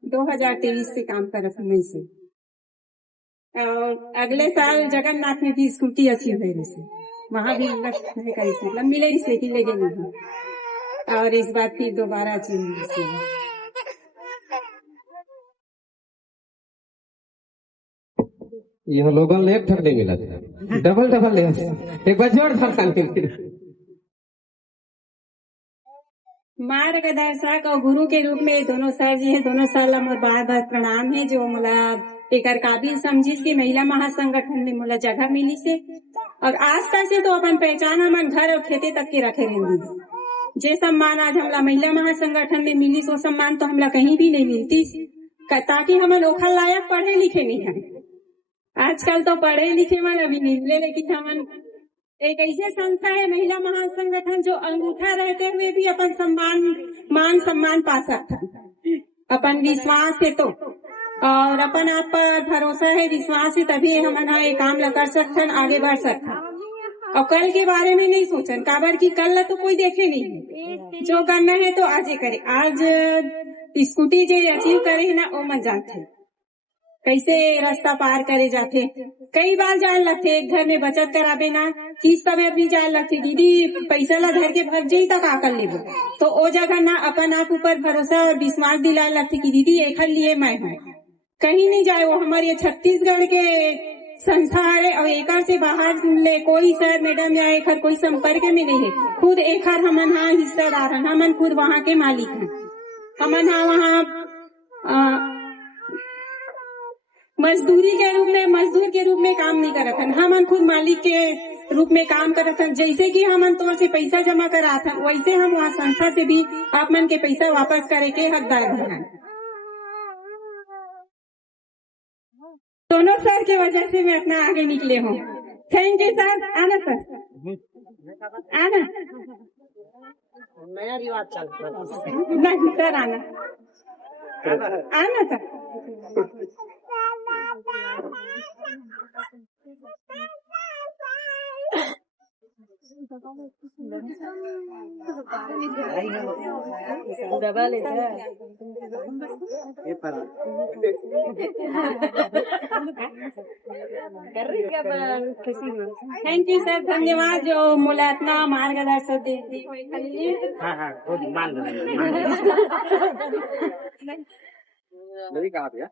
दो 2023 से काम करत हूँ मैं से, और अगले साल जगन्नाथ में भी स्कूटी अच्छी हुई से, वहाँ भी मतलब मिले इसलिए कि ले गए, और इस बात फिर दोबारा चाहिए। यह लोगों ने एक ठक नहीं मिला था, डबल ले एक बार जोर मार्गदर्शक और गुरु के रूप में दोनों सर जी है, दोनों सर मोर बार बार प्रणाम है, जो मोला एक काबिल समझी से महिला महासंगठन में मोला जगह मिली से, और आस्था से तो अपन पहचान हमन घर और खेते तक के रखे रहेंगे। जे सम्मान आज हमला महिला महासंगठन में मिली, वो सम्मान तो हमला कहीं भी नहीं मिलती, ताकि हम ओखर लायक पढ़े लिखे नहीं है। आजकल तो पढ़े लिखे वाला भी नहीं मिले, लेकिन हमन एक ऐसे संस्था है महिला महासंगठन जो अंगूठा रहते हुए भी अपन मान सम्मान पा सकता, अपन विश्वास है तो, और अपन आप पर भरोसा है, विश्वास है, तभी हम ये काम ला कर सकते, आगे बढ़ सकता। और कल के बारे में नहीं सोचन, काबर की कल तो कोई देखे नहीं, जो करना है तो आज ही करे। आज स्कूटी जो अचीव करे है ना, वो मत जाते कैसे रास्ता पार करे जाते, कई बार जान लगते, एक घर में बचत कराबे ना, किस्त में अपनी जान लगती, दीदी पैसा ला धर के भर जाई तक आकर लेबो, तो वो जगह ना अपन आप ऊपर भरोसा और विश्वास दिला लगते कि दीदी एक लिए मैं हूँ, कहीं नहीं जाए। वो हमारे छत्तीसगढ़ के संस्था है और एकर से बाहर ले कोई सर मैडम या एकर कोई संपर्क में नहीं है। खुद एकर हमन हाँ हिस्सेदार हैं, हमन खुद वहाँ के मालिक हैं। हमन हाँ वहाँ मजदूर के रूप में काम नहीं करत हन, हमन खुद मालिक के रूप में काम करत हन। जैसे कि हमन तोर से पैसा जमा करात हन, वैसे हम वहाँ संस्था से भी आप मन के पैसा वापस करे के हकदार हैं। दोनों सर की वजह से मैं अपना आगे निकले हूँ। Thank you sir. आना सर, आना। नया रिवाज चलता नहीं सर, आना आना सर। थैंक यू सर, धन्यवाद जो मोला इतना मार्गदर्शन दे। हाँ मान नहीं कहा भैया।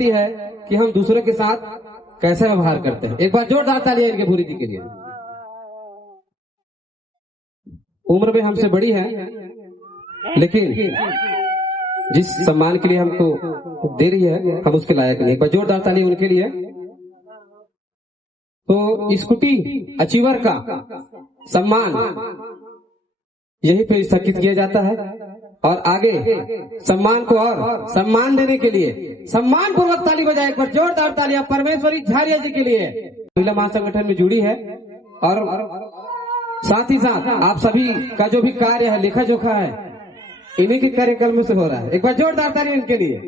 है कि हम दूसरे के साथ कैसे व्यवहार करते हैं। एक बार जोरदार तालियां इनके भूरी जी के लिए। उम्र में हमसे बड़ी है, लेकिन जिस सम्मान के लिए हमको दे रही है हम उसके लायक नहीं। एक बार जोरदार तालियां उनके लिए। तो स्कूटी अचीवर का सम्मान यहीं पे स्थगित किया जाता है और आगे सम्मान को और सम्मान देने के लिए सम्मान पूर्वक ताली बजाए। एक बार जोरदार तालियां परमेश्वरी झारिया जी के लिए। महिला महासंगठन में जुड़ी है और साथ ही साथ आप सभी का जो भी कार्य है, लेखा जोखा है, इन्हीं के कार्यक्रम में से हो रहा है। एक बार जोरदार तालियां इनके लिए।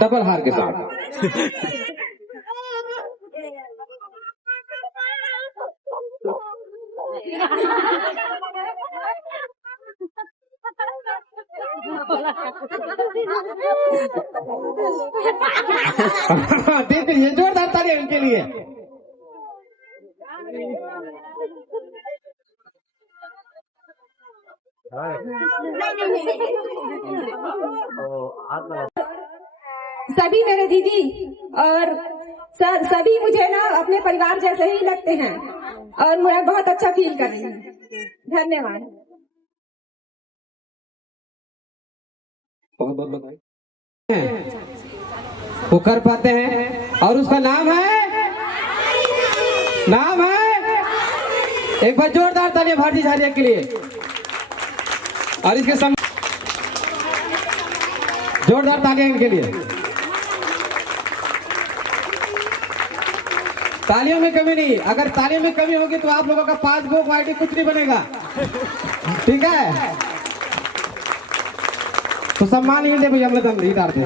डबल हार के साथ देखते हैं, जोरदार तालियां इनके लिए। सभी मेरे दीदी और सर सभी मुझे ना अपने परिवार जैसे ही लगते हैं और मैं बहुत अच्छा फील कर रही हूँ। धन्यवाद। बहुत बहुत बधाई। वो कर पाते हैं और उसका नाम है एक बार जोरदार तालियां भारती झारिया के लिए। और इसके जोरदार तालियां इनके लिए। तालियों में कमी नहीं, अगर तालियों में कमी होगी तो आप लोगों का पासबुक आईडी कुछ नहीं बनेगा, ठीक है। तो सम्मान ही दे भैया, हम लोग नहीं डालते।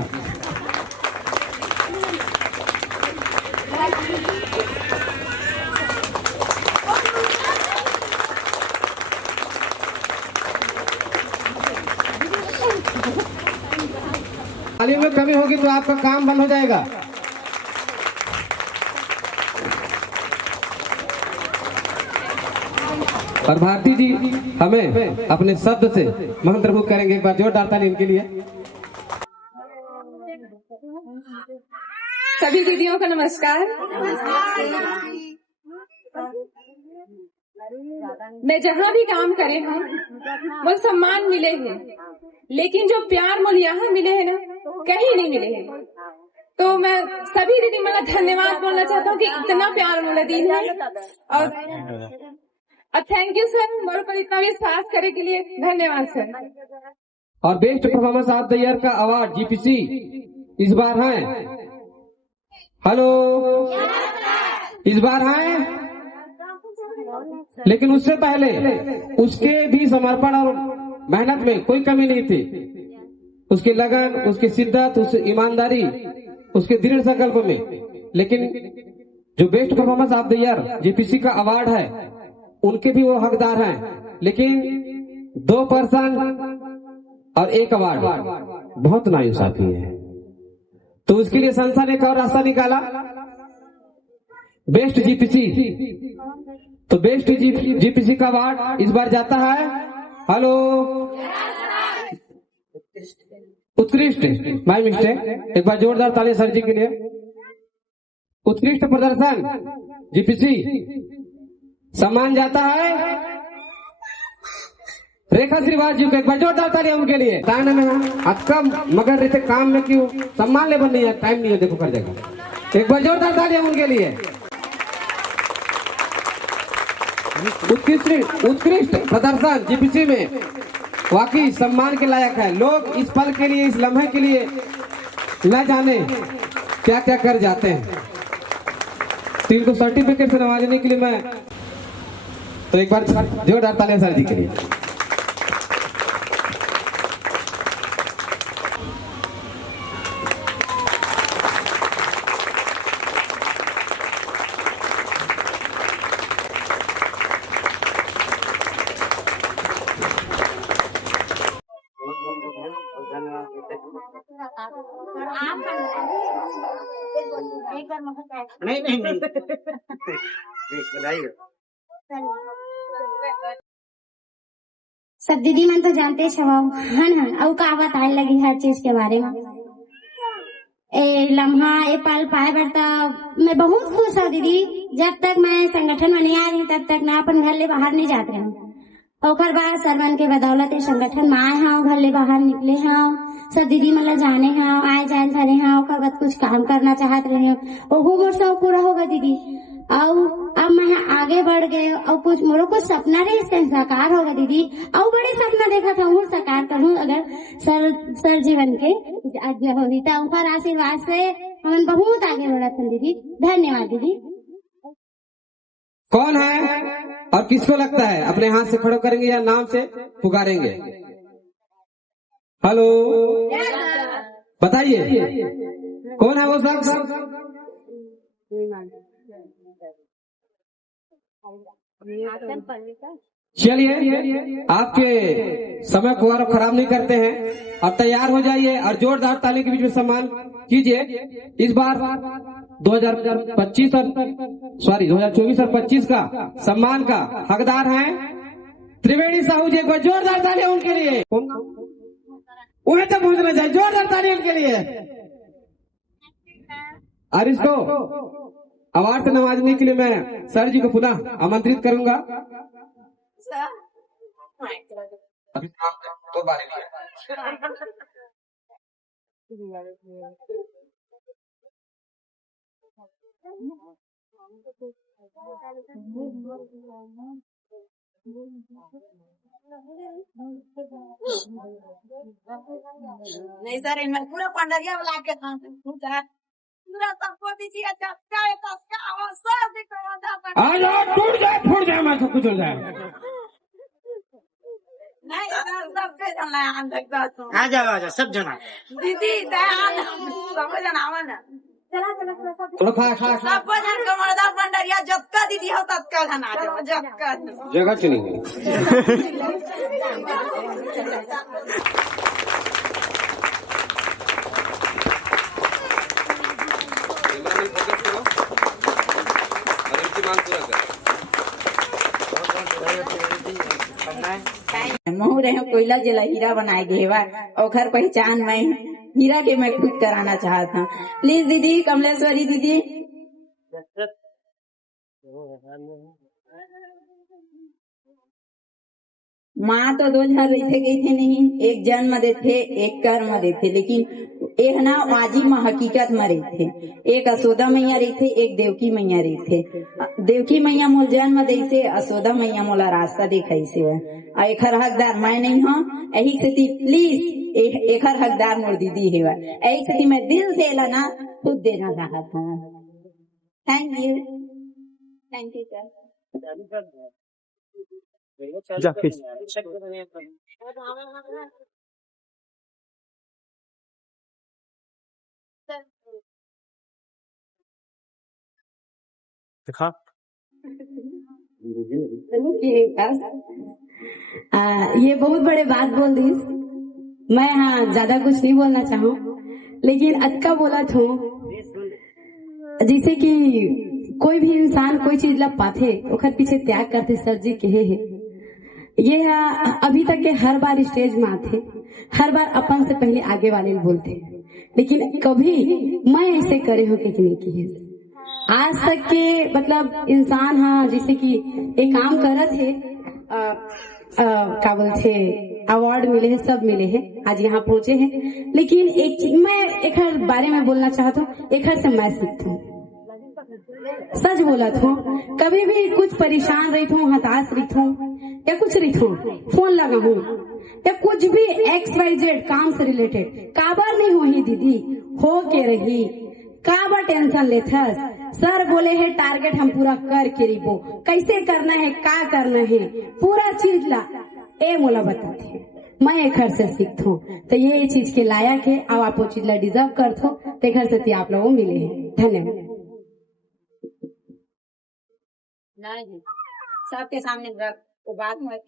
तालियों में कमी होगी तो आपका काम बंद हो जाएगा। और भारती जी हमें अपने शब्द से मंत्रमुग्ध करेंगे। एक बार जोरदार ताली इनके लिए। सभी दीदियों को नमस्कार। मैं जहाँ भी काम करे हूँ वो सम्मान मिले हैं, लेकिन जो प्यार मुझे यहाँ मिले हैं ना, कहीं नहीं मिले हैं। तो मैं सभी दीदी मतलब धन्यवाद बोलना चाहता हूँ कि इतना प्यार मुझे दी है। और थैंक यू सर, मेरे पर इतना विश्वास करे के लिए धन्यवाद सर। और best performance of the year का अवार्ड जीपीसी इस बार है, हेलो, इस बार है, लेकिन उससे पहले उसके भी समर्पण और मेहनत में कोई कमी नहीं थी। उसकी लगन, उसकी शिद्दत, उसकी ईमानदारी, उसके दृढ़ संकल्प में। लेकिन जो best performance of the year GPC का अवार्ड है, उनके भी वो हकदार हैं, लेकिन 2 पर्सन और 1 अवार्ड बहुत नाइंसाफी है। तो उसके लिए संस्था ने एक और रास्ता निकाला, बेस्ट जीपीसी। तो बेस्ट जीपीसी का अवार्ड इस बार जाता है, हेलो, उत्कृष्ट, माय मिस्टेक, एक बार जोरदार ताली सर जी के लिए। उत्कृष्ट प्रदर्शन जीपीसी सम्मान जाता है रेखा श्रीवास जी को, एक बार जोरदार ताली उनके लिए। टाइम में आपका मगर रहते काम में क्यों सम्मान ले बन नहीं है, टाइम नहीं है, देखो कर देगा, एक बार जोरदार ताली उनके लिए। उत्कृष्ट प्रदर्शन जीपीसी में वाकई सम्मान के लायक है। लोग इस पल के लिए, इस लम्हे के लिए न जाने क्या क्या कर जाते हैं। तो इनको सर्टिफिकेट से नवाजने के लिए मैं तो एक बार जोरदार तालियां सर जी के लिए। नहीं सब दीदी मन तो जानते छवाओ हन और का बताए लगी हर चीज के बारे में। ए लम्हा ए पल पाए बरता मैं बहुत खुश हूँ दीदी। जब तक मैं संगठन में नहीं आ रही तब तक ना अपन घर ले बाहर नहीं जाते हूँ। ओकर बाद सरवन के बदौलत संगठन में आए हाँ, घर ले बाहर निकले हाँ, सब दीदी मतलब जाने हाँ, आए जाए धरे हाँ, ओकर बाद कुछ काम करना चाहत रहे हैं, ओहो मोर सब पूरा होगा दीदी। और अब मैं आगे बढ़ गए और कुछ मोरो कुछ सपना रहे इसका साकार होगा दीदी। और बड़े सपना देखा था वो साकार करूँ अगर सर जीवन के आज्ञा होगी तो उनका आशीर्वाद से हम बहुत आगे बढ़ा था दीदी। धन्यवाद दीदी। कौन है और किसको लगता है अपने हाथ से खड़ो करेंगे या नाम से पुकारेंगे? हेलो, बताइए कौन है वो शख्स? चलिए आपके समय को और खराब नहीं करते हैं और तैयार हो जाइए और जोरदार ताली के बीच में सम्मान कीजिए। इस बार 2024 और 25 का सम्मान का हकदार हैं त्रिवेणी साहू जी। को जोरदार ताली उनके लिए, उन्हें तक पहुंचना चाहिए, जोरदार ताली उनके लिए। और इसको अवार्ड से नवाजने के लिए मैं सर जी को पुनः आमंत्रित करूंगा। अभी तो बारी नहीं है। नहीं सर, इनमें पूरा पंडरिया वाला के पूरा सबको दीजिए। टूट जाए फूट जाए मैं सब कुछ हो जाए। नहीं सर, सबसे जना आ जाओ सब जना दीदी सब जनावा ना थोड़ा खा सब जन का मर्दा पंडरिया जबका दीदी हो तत्का जना जाओ जबका जगह चलेंगे। महू रहे कोयला जला हीरा बनाए गे और पहचान मैं हीरा के मैं खुद कराना चाहता हूँ। प्लीज दीदी, कमलेश्वरी दीदी। माँ तो दो झर रही थे गई थे नहीं, एक जन्म देते एक कर्म देते, लेकिन एक ना वाजी में हकीकत में रही थे। एक असोदा मैया रही थे, एक देवकी मैया रही थे। देवकी मैया मोल जन्म दे से, असोदा मैया मोला रास्ता दिखाई से। और एक हकदार मैं नहीं हूँ, यही से प्लीज एक हकदार मोर दीदी है। यही से मैं दिल से ना खुद देना चाहता हूँ। Thank you sir. दिखा ये बहुत बड़े बात बोल दी। मैं हाँ ज्यादा कुछ नहीं बोलना चाहूँ। लेकिन अटका बोला थो जैसे कि कोई भी इंसान कोई चीज ला पाथे ओखर पीछे त्याग करते सर जी कहे है। ये अभी तक के हर बार स्टेज में आते, हर बार अपन से पहले आगे वाले बोलते, लेकिन कभी मैं ऐसे करे हो कि नहीं की है। आज तक के मतलब इंसान हाँ जैसे कि एक काम कर थे क्या बोलते अवार्ड मिले हैं, सब मिले हैं, आज यहाँ पहुंचे हैं। लेकिन एक चीज मैं एक बारे में बोलना चाहता हूँ, एक से मैं सीखता हूँ, सच बोला था। कभी भी कुछ परेशान रही हूँ, हताश रही हूँ या कुछ रही हूँ, फोन लगा हूँ या कुछ भी XYZ काम से रिलेटेड काबर नहीं हो ही दीदी हो के रही, काबर टेंशन लेते सर बोले है टारगेट हम पूरा कर के रिबो, कैसे करना है क्या करना है पूरा चीज ला ए मोला बताते। मैं एक घर से सीखता हूँ तो ये चीज के लायक है, अब आप वो चीज ला डिजर्व करते हो तो घर से आप लोगों मिले हैं। धन्यवाद। नहीं सबके सामने वो बात नहीं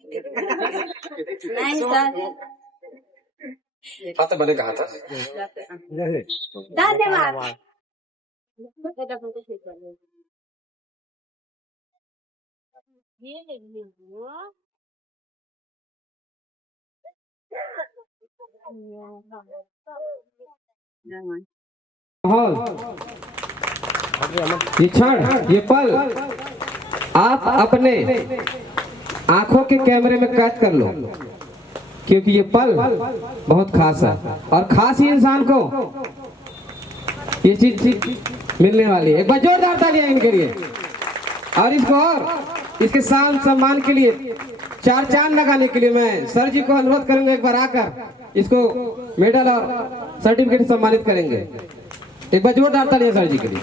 सर तो मैंने कहा था। धन्यवाद। ये क्षण, ये पल आप अपने आंखों के कैमरे में कैद कर लो, क्योंकि ये पल बहुत खास है और खास ही इंसान को ये चीज मिलने वाली है। एक बार जोरदार तालियां इनके लिए और इसको और इसके शान सम्मान के लिए 4 चांद लगाने के लिए मैं सर जी को अनुरोध करूंगा, एक बार आकर इसको मेडल और सर्टिफिकेट सम्मानित करेंगे। एक बार जोरदार तालियां सर जी के लिए।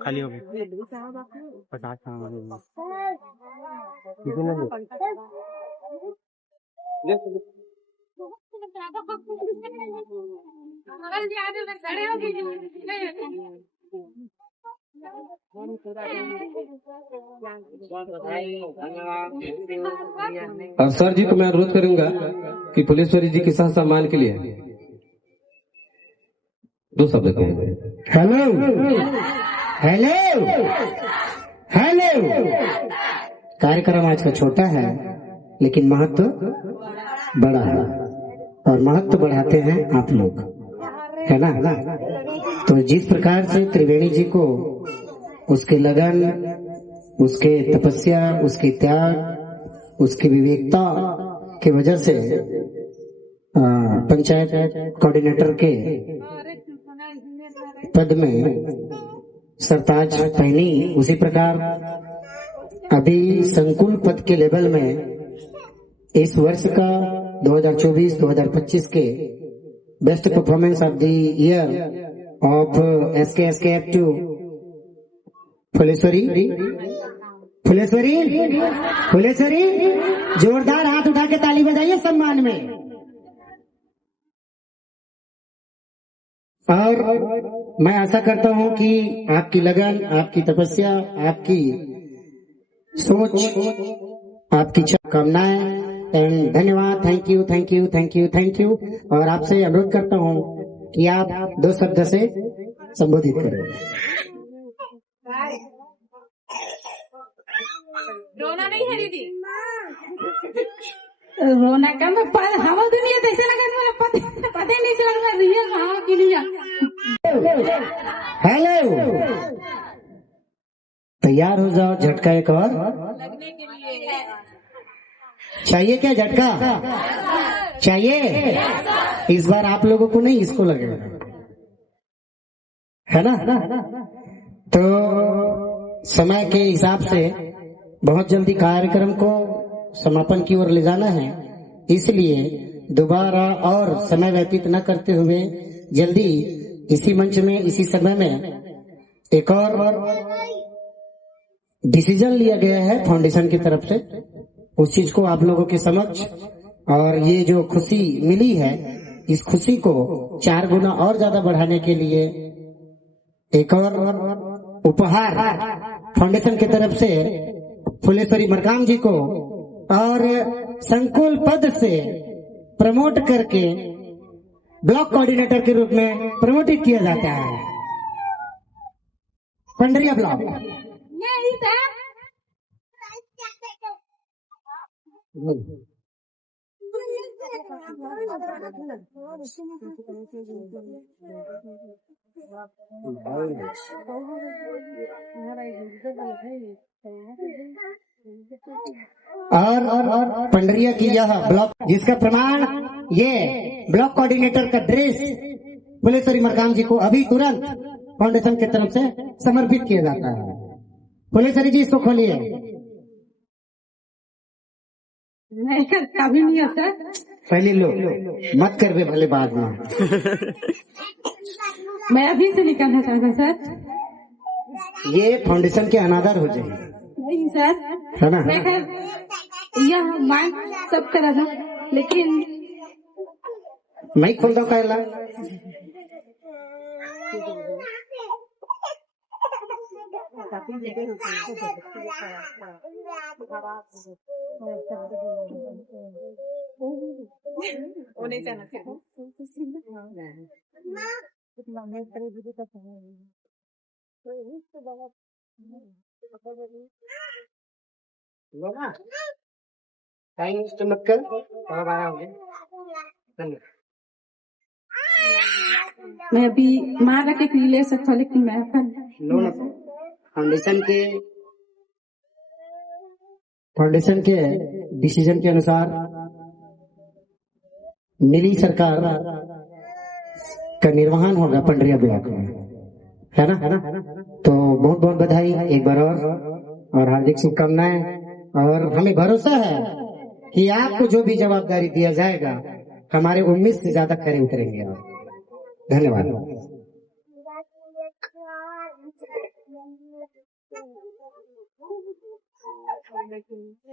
खाली हो गए 50 और सर जी को मैं अनुरोध करूंगा कि पुलिसवरी जी के साथ सम्मान के लिए 2 शब्द कहेंगे। Hello hello hello. कार्यक्रम आज का छोटा है लेकिन महत्व बड़ा है और महत्व बढ़ाते हैं आप लोग, है ना। तो जिस प्रकार से त्रिवेणी जी को उसके लगन, उसके तपस्या, उसके त्याग, उसकी विवेकता की वजह से पंचायत कोऑर्डिनेटर के पद में सरताज पहनी, उसी प्रकार अभी संकुल पद के लेवल में इस वर्ष का 2024-2025 के best performance of the year of SK active Phuleshwari जोरदार हाथ उठा के ताली बजाइए सम्मान में। और मैं आशा करता हूं कि आपकी लगन, आपकी तपस्या, आपकी सोच, आपकी कामनाएं एंड धन्यवाद। Thank you thank you thank you thank you. और आपसे अनुरोध करता हूं कि आप 2 शब्द से संबोधित करें। रोना नहीं है दीदी, रोना का मैं हवा दुनिया तो ऐसा लगा पता ही नहीं चला रियल हवा की लिया। हेलो, तैयार हो जाओ, झटका एक और लगने के लिए चाहिए। क्या झटका चाहिए? इस बार आप लोगों को नहीं, इसको लगेगा, है ना। तो समय के हिसाब से बहुत जल्दी कार्यक्रम को समापन की ओर ले जाना है, इसलिए दोबारा और समय व्यतीत न करते हुए जल्दी इसी मंच में, इसी समय में एक और डिसीजन लिया गया है फाउंडेशन की तरफ से, उस चीज को आप लोगों के समक्ष, और ये जो खुशी मिली है इस खुशी को 4 गुना और ज्यादा बढ़ाने के लिए एक और उपहार फाउंडेशन की तरफ से फुलेश्वरी मरकाम जी को और संकुल पद से प्रमोट करके ब्लॉक कोऑर्डिनेटर के रूप में प्रमोटित किया जाता है। पंडरिया ब्लॉक। नहीं सर। और पंडरिया की यह ब्लॉक जिसका प्रमाण ये ब्लॉक कोऑर्डिनेटर का ड्रेस फुलेश्वरी मरकाम जी को अभी तुरंत फाउंडेशन की तरफ से समर्पित किया जाता है। फुलेश्वरी जी इसको खोलिए। नहीं कभी नहीं है सर। पहले लो, मत कर दे भले बाद में। मैं अभी से निकालना चाहता सर। ये फाउंडेशन के अनादर हो जाए। नहीं सर, है ना? मैं यह मांग सब करा था, लेकिन मैं खोल दो कहला। चमत्कार मैं अभी मार के पी ले सकता हूँ, लेकिन मैं लो ना। फाउंडेशन के डिसीजन के अनुसार मिली सरकार का निर्वहन होगा पंडरिया ब्लॉक में, है ना? तो बहुत बहुत बधाई एक बार और हार्दिक शुभकामनाएं। और हमें भरोसा है कि आपको जो भी जवाबदारी दिया जाएगा हमारे उम्मीद से ज्यादा खरे उतरेंगे आप। धन्यवाद।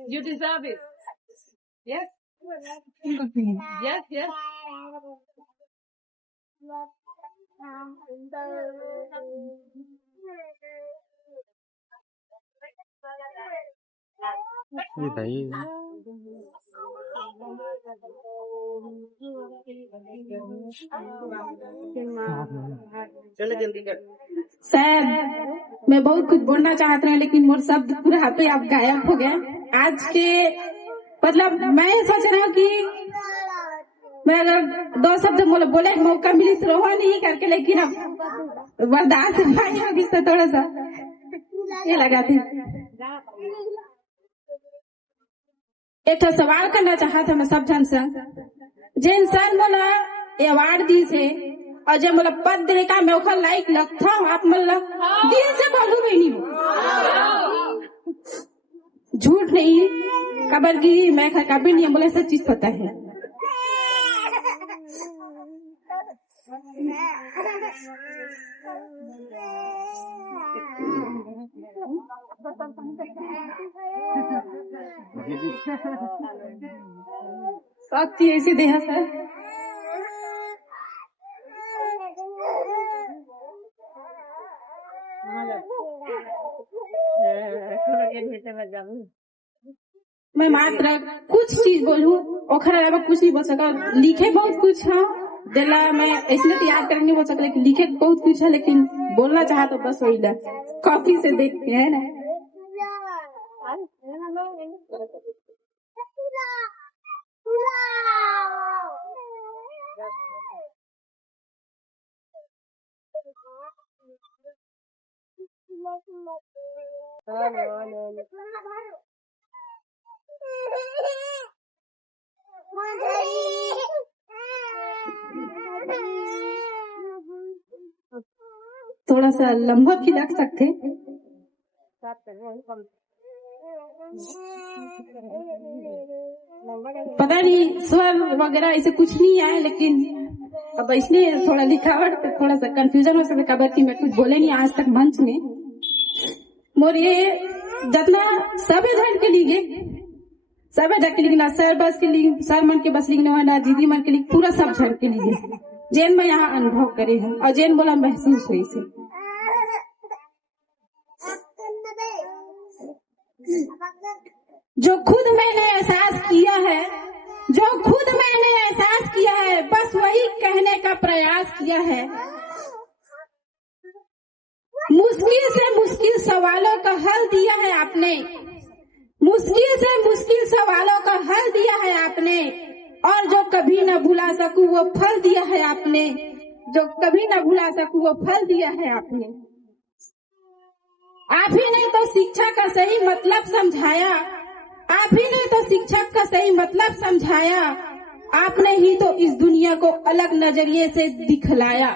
You deserve it. Yes. Yes, yes. चलो जल्दी कर। सर मैं बहुत कुछ बोलना चाहती हूँ, लेकिन मोर शब्द पूरा हाथ पे आप गायब हो गए। आज के मतलब मैं सोच रहा हूँ कि मैं अगर 2 शब्द बोले मौका मिली तो रोहा नहीं करके, लेकिन अब बर्दाश्त नहीं होगी तो थोड़ा सा ये लगा थी। एक तो सवाल करना चाहता मैं सब जन से, जे इंसान मोला अवार्ड दी से और जब मोला पद दे का मैं ओखर लाइक लगता हूँ, आप मतलब दिल से बोलू भी नहीं हो, झूठ नहीं खबर की मैं कभी नहीं बोले, सब चीज पता है। सच्ची ऐसी देहा सर। मैं मात्र कुछ चीज बोलूं, ओखर अलावा कुछ नहीं बोल सका। लिखे बहुत कुछ है दिला, मैं इसलिए तैयार करके नहीं बोल सकता, लेकिन लिखे बहुत कुछ है, लेकिन बोलना चाहा तो बस वही कॉपी से देखते हैं ना। थोड़ा सा लंबा भी लग सकते, पता नहीं स्वर वगैरह ऐसे कुछ नहीं आए, लेकिन अब इसलिए थोड़ा लिखावट पे थोड़ा सा कंफ्यूजन हो सकता है कि मैं कुछ बोले नहीं आज तक मंच में। मोर ये जितना सब धन के लिए सब ढक के लिखना, सर बस के लिए, सर मन के बस लिखना है, दीदी मन के लिए, पूरा सब झड़ के लिए जैन मैं यहाँ अनुभव करे हूँ और जैन बोला महसूस हुई से। जो खुद मैंने एहसास किया है, जो खुद मैंने एहसास किया है, बस वही कहने का प्रयास किया है। मुश्किल से मुश्किल सवालों का हल दिया है आपने, मुश्किल से मुश्किल सवालों का हल दिया है आपने, और जो कभी न भुला सकूं वो फल दिया है आपने, जो कभी न भुला सकूं वो फल दिया है आपने। आप ही ने तो शिक्षा का सही मतलब समझाया, आप ही ने तो शिक्षक का सही मतलब समझाया, आपने ही तो इस दुनिया को अलग नजरिए से दिखलाया।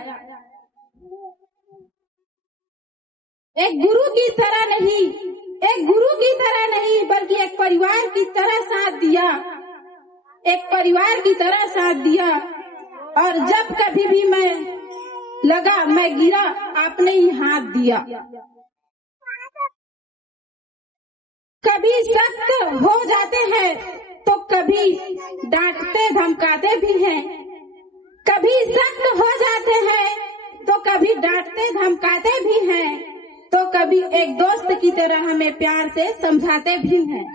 एक गुरु की तरह नहीं, एक गुरु की तरह नहीं, बल्कि एक परिवार की तरह साथ दिया, एक परिवार की तरह साथ दिया। और जब कभी भी मैं लगा, मैं गिरा, आपने ही हाथ दिया। कभी सख्त हो जाते हैं तो कभी डांटते धमकाते भी हैं, कभी सख्त हो जाते हैं तो कभी डांटते धमकाते भी हैं, तो कभी एक दोस्त की तरह हमें प्यार से समझाते भी हैं।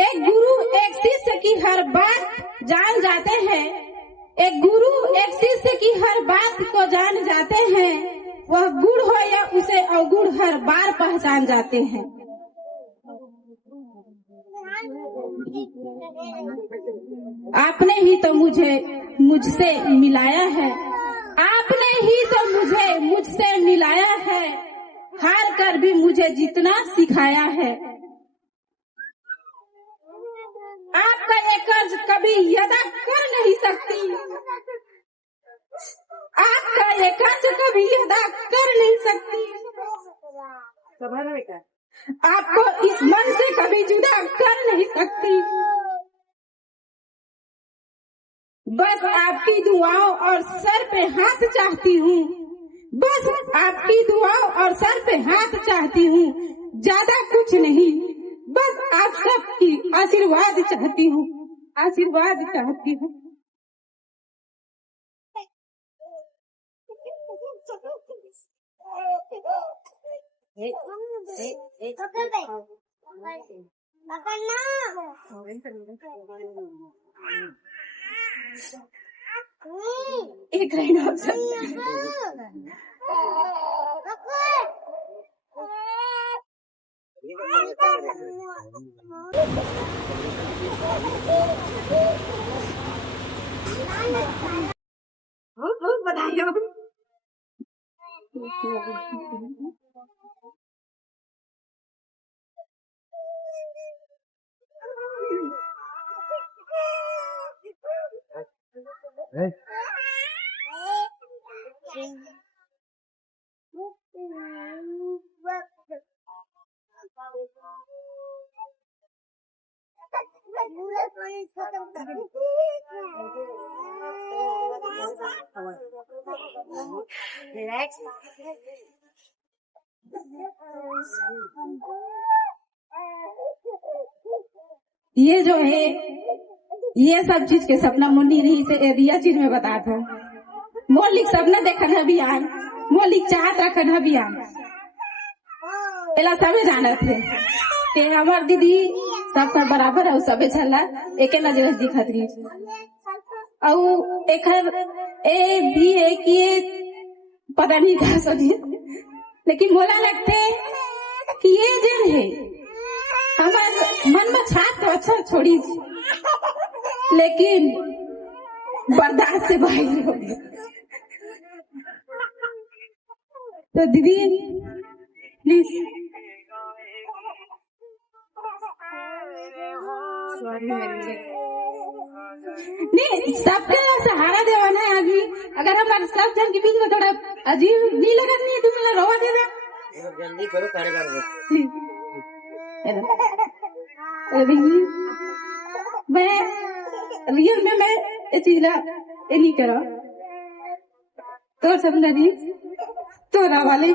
एक गुरु एक शिष्य की हर बात जान जाते हैं, एक गुरु एक शिष्य की हर बात को जान जाते हैं, वह गुण हो या उसे अवगुण हर बार पहचान जाते हैं। आपने ही तो मुझसे मिलाया है, आपने ही तो मुझसे मिलाया है, हार कर भी मुझे जितना सिखाया है। आपका ये कर्ज कभी अदा कर नहीं सकती, आपका ये कर्ज कभी अदा कर नहीं सकती, आपको इस मन से कभी जुदा कर नहीं सकती। बस आपकी दुआओं और सर पे हाथ चाहती हूँ, बस आपकी दुआओं और सर पे हाथ चाहती हूँ, ज्यादा कुछ नहीं, बस आप सबकी आशीर्वाद चाहती हूँ, आशीर्वाद चाहती हूँ। एक रहना बहुत बधाई हो। Relax. ये जो है, ये सब चीज के सपना मुन्नी रही से रिया चीज में बता था। मौलिक सपना देखन है बियान, मौलिक चाहत रखन है बियान, एला सबे जानत है ते हमार दीदी सब पर बराबर है, सबे छला एके नजर से दिखत रही। और एक ए भी है कि पता नहीं क्या सोची, लेकिन मोला लगते कि ये जन है हमारे मन में छाप तो अच्छा छोड़ी, लेकिन बर्दाश्त से बाहर हो गया। तो दीदी प्लीज नहीं, सबका सहारा देवाना है आदमी। अगर हम सब जन के बीच में थोड़ा अजीब नहीं लगा, नहीं तुम मेरा रोवा दे दे, जल्दी करो, सारे कर मैं रियल में मैं ये चीज नहीं करो तो सब नहीं तो वाले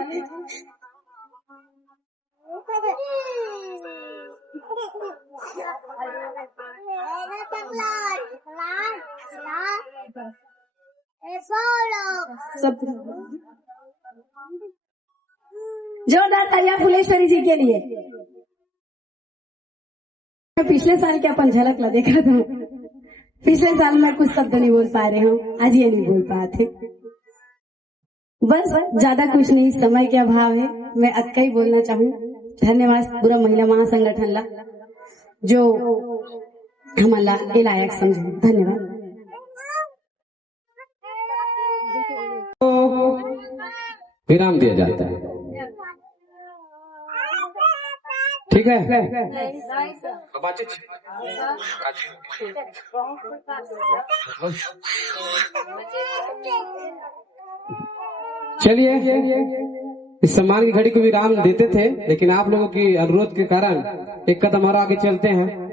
सब जोरदार तालियां फुलेश्वरी जी के लिए। पिछले साल के अपन झलक ला देखा था, पिछले साल मैं कुछ शब्द नहीं बोल पा रहे हूँ, आज ये नहीं बोल पाए थे। बस ज्यादा कुछ नहीं, समय के अभाव है, मैं अक्का ही बोलना चाहूँ। धन्यवाद पूरा महिला महासंगठन ला जो हमारा ये लायक समझे। धन्यवाद। विराम दिया जाता है, ठीक है। चलिए, इस सम्मान की घड़ी को विराम देते थे, लेकिन आप लोगों की अनुरोध के कारण एक कदम और आगे चलते हैं।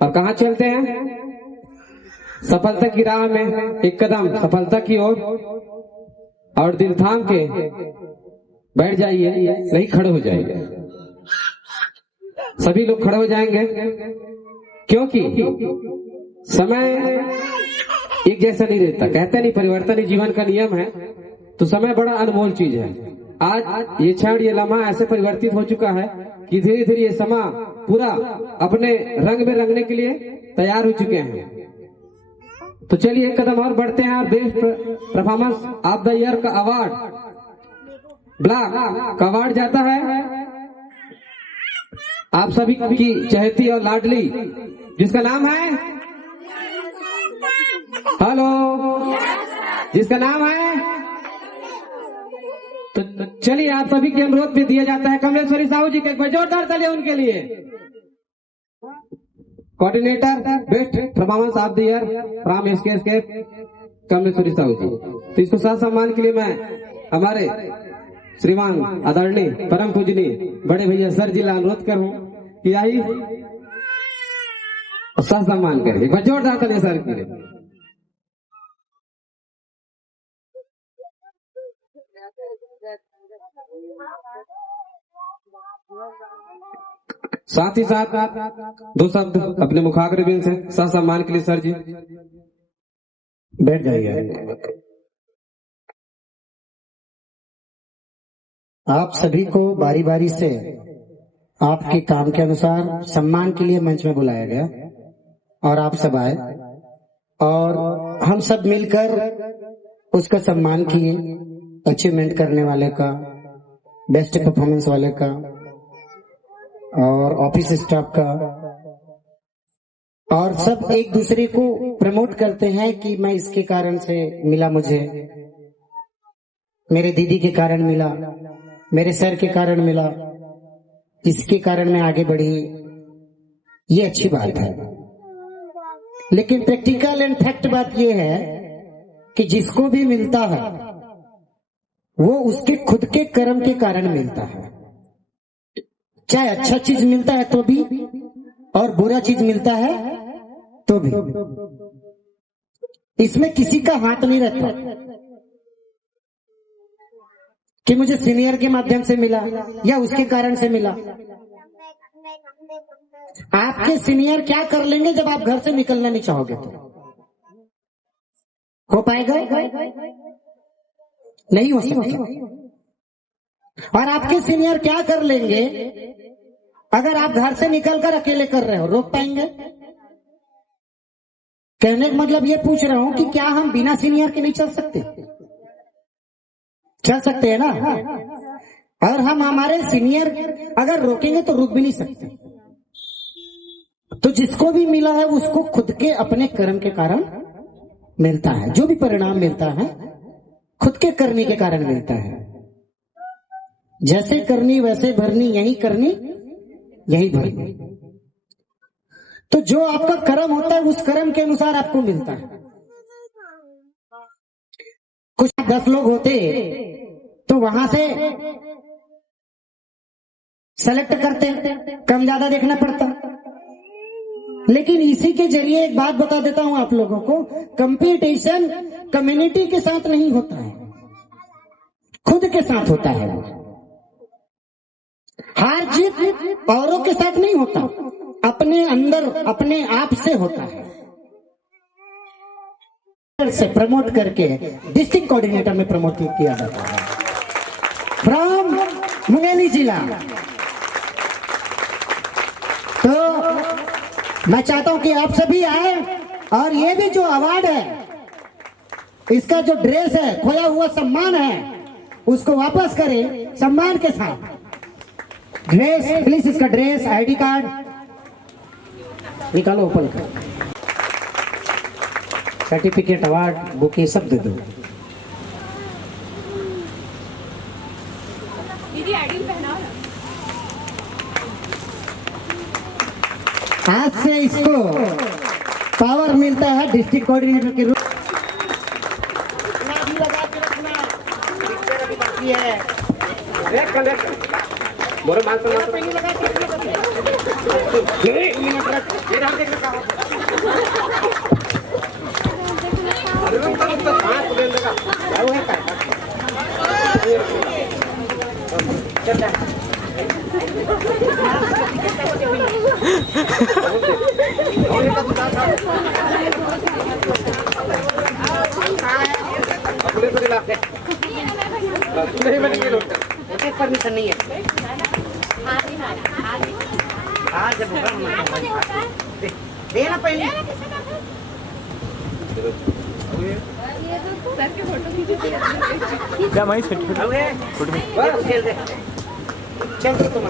और कहाँ चलते हैं? सफलता की राह में एक कदम सफलता की ओर। और दिल थाम के बैठ जाइए, नहीं खड़े हो जाइए। सभी लोग खड़े हो जाएंगे, क्योंकि समय एक जैसा नहीं रहता। कहते नहीं परिवर्तन ही जीवन का नियम है, तो समय बड़ा अनमोल चीज है। आज ये क्षण, ये लम्हा ऐसे परिवर्तित हो चुका है कि धीरे धीरे ये समय पूरा अपने रंग में रंगने के लिए तैयार हो चुके हैं। तो चलिए एक कदम और बढ़ते हैं। और best performance of the year का अवार्ड, ब्लॉक का अवार्ड जाता है आप सभी की चहेती और लाडली, जिसका नाम है, हेलो, जिसका नाम है, तो चलिए आप सभी के अनुरोध पे दिया जाता है कमलेश्वरी साहू जी के। एक बार जोरदार तालियां उनके लिए। Coordinator best performance of the year from S K Kamleshwari Sahu ji. तो इसको साथ सम्मान के लिए मैं हमारे श्रीमान आदरणीय परम पूजनीय बड़े भैया सर जी ला अनुरोध करूं कि आई साथ सम्मान करें। एक बार जोरदार तालियां सर के लिए। साथ ही साथ दो शब्द अपने मुखाग्रबिंद से साथ सम्मान के लिए सर जी बैठ जाइए। आप सभी को बारी बारी से आपके काम के अनुसार सम्मान के लिए मंच में बुलाया गया और आप सब आए और हम सब मिलकर उसका सम्मान किए। अचीवमेंट करने वाले का, बेस्ट परफॉर्मेंस वाले का और ऑफिस स्टाफ का, और सब एक दूसरे को प्रमोट करते हैं कि मैं इसके कारण से मिला, मुझे मेरे दीदी के कारण मिला, मेरे सर के कारण मिला, इसके कारण मैं आगे बढ़ी। ये अच्छी बात है, लेकिन प्रैक्टिकल एंड फैक्ट बात ये है कि जिसको भी मिलता है वो उसके खुद के कर्म के कारण मिलता है। चाहे अच्छा चीज मिलता है तो भी और बुरा चीज मिलता है तो भी, इसमें किसी का हाथ नहीं रहता कि मुझे सीनियर के माध्यम से मिला या उसके कारण से मिला। आपके सीनियर क्या कर लेंगे जब आप घर से निकलना नहीं चाहोगे तो हो पाएगा? नहीं हो सकता। और आपके सीनियर क्या कर लेंगे अगर आप घर से निकलकर अकेले कर रहे हो, रोक पाएंगे? कहने का मतलब ये पूछ रहा हूं कि क्या हम बिना सीनियर के नहीं चल सकते? चल सकते हैं ना। और हम हमारे सीनियर अगर रोकेंगे तो रुक भी नहीं सकते। तो जिसको भी मिला है उसको खुद के अपने कर्म के कारण मिलता है। जो भी परिणाम मिलता है खुद के करने के कारण मिलता है। जैसे करनी वैसे भरनी, यही करनी यही भरनी। तो जो आपका कर्म होता है उस कर्म के अनुसार आपको मिलता है। कुछ 10 लोग होते तो वहां से सेलेक्ट करते, कम ज्यादा देखना पड़ता। लेकिन इसी के जरिए एक बात बता देता हूं आप लोगों को, कंपटीशन कम्युनिटी के साथ नहीं होता है, खुद के साथ होता है। हार जीत औरों के साथ नहीं होता, अपने अंदर अपने आप से होता है। से प्रमोट करके डिस्ट्रिक्ट कोऑर्डिनेटर में प्रमोट किया जाता है। फ्रॉम मुंगेली जिला। तो मैं चाहता हूं कि आप सभी आए और ये भी जो अवार्ड है, इसका जो ड्रेस है, खोया हुआ सम्मान है, उसको वापस करें सम्मान के साथ। ड्रेस प्लीज, इसका ड्रेस, आईडी कार्ड निकालो, ओपन करो, सर्टिफिकेट, अवार्ड, बुक, ये सब दे दो। दीदी आईडी पहनाओ ना। आज से इसको पावर मिलता है डिस्ट्रिक्ट कोऑर्डिनेटर के रूप परमिशन नहीं है। देना पहले सर के फोटो खींचो। क्या मैं फोटो चल तुम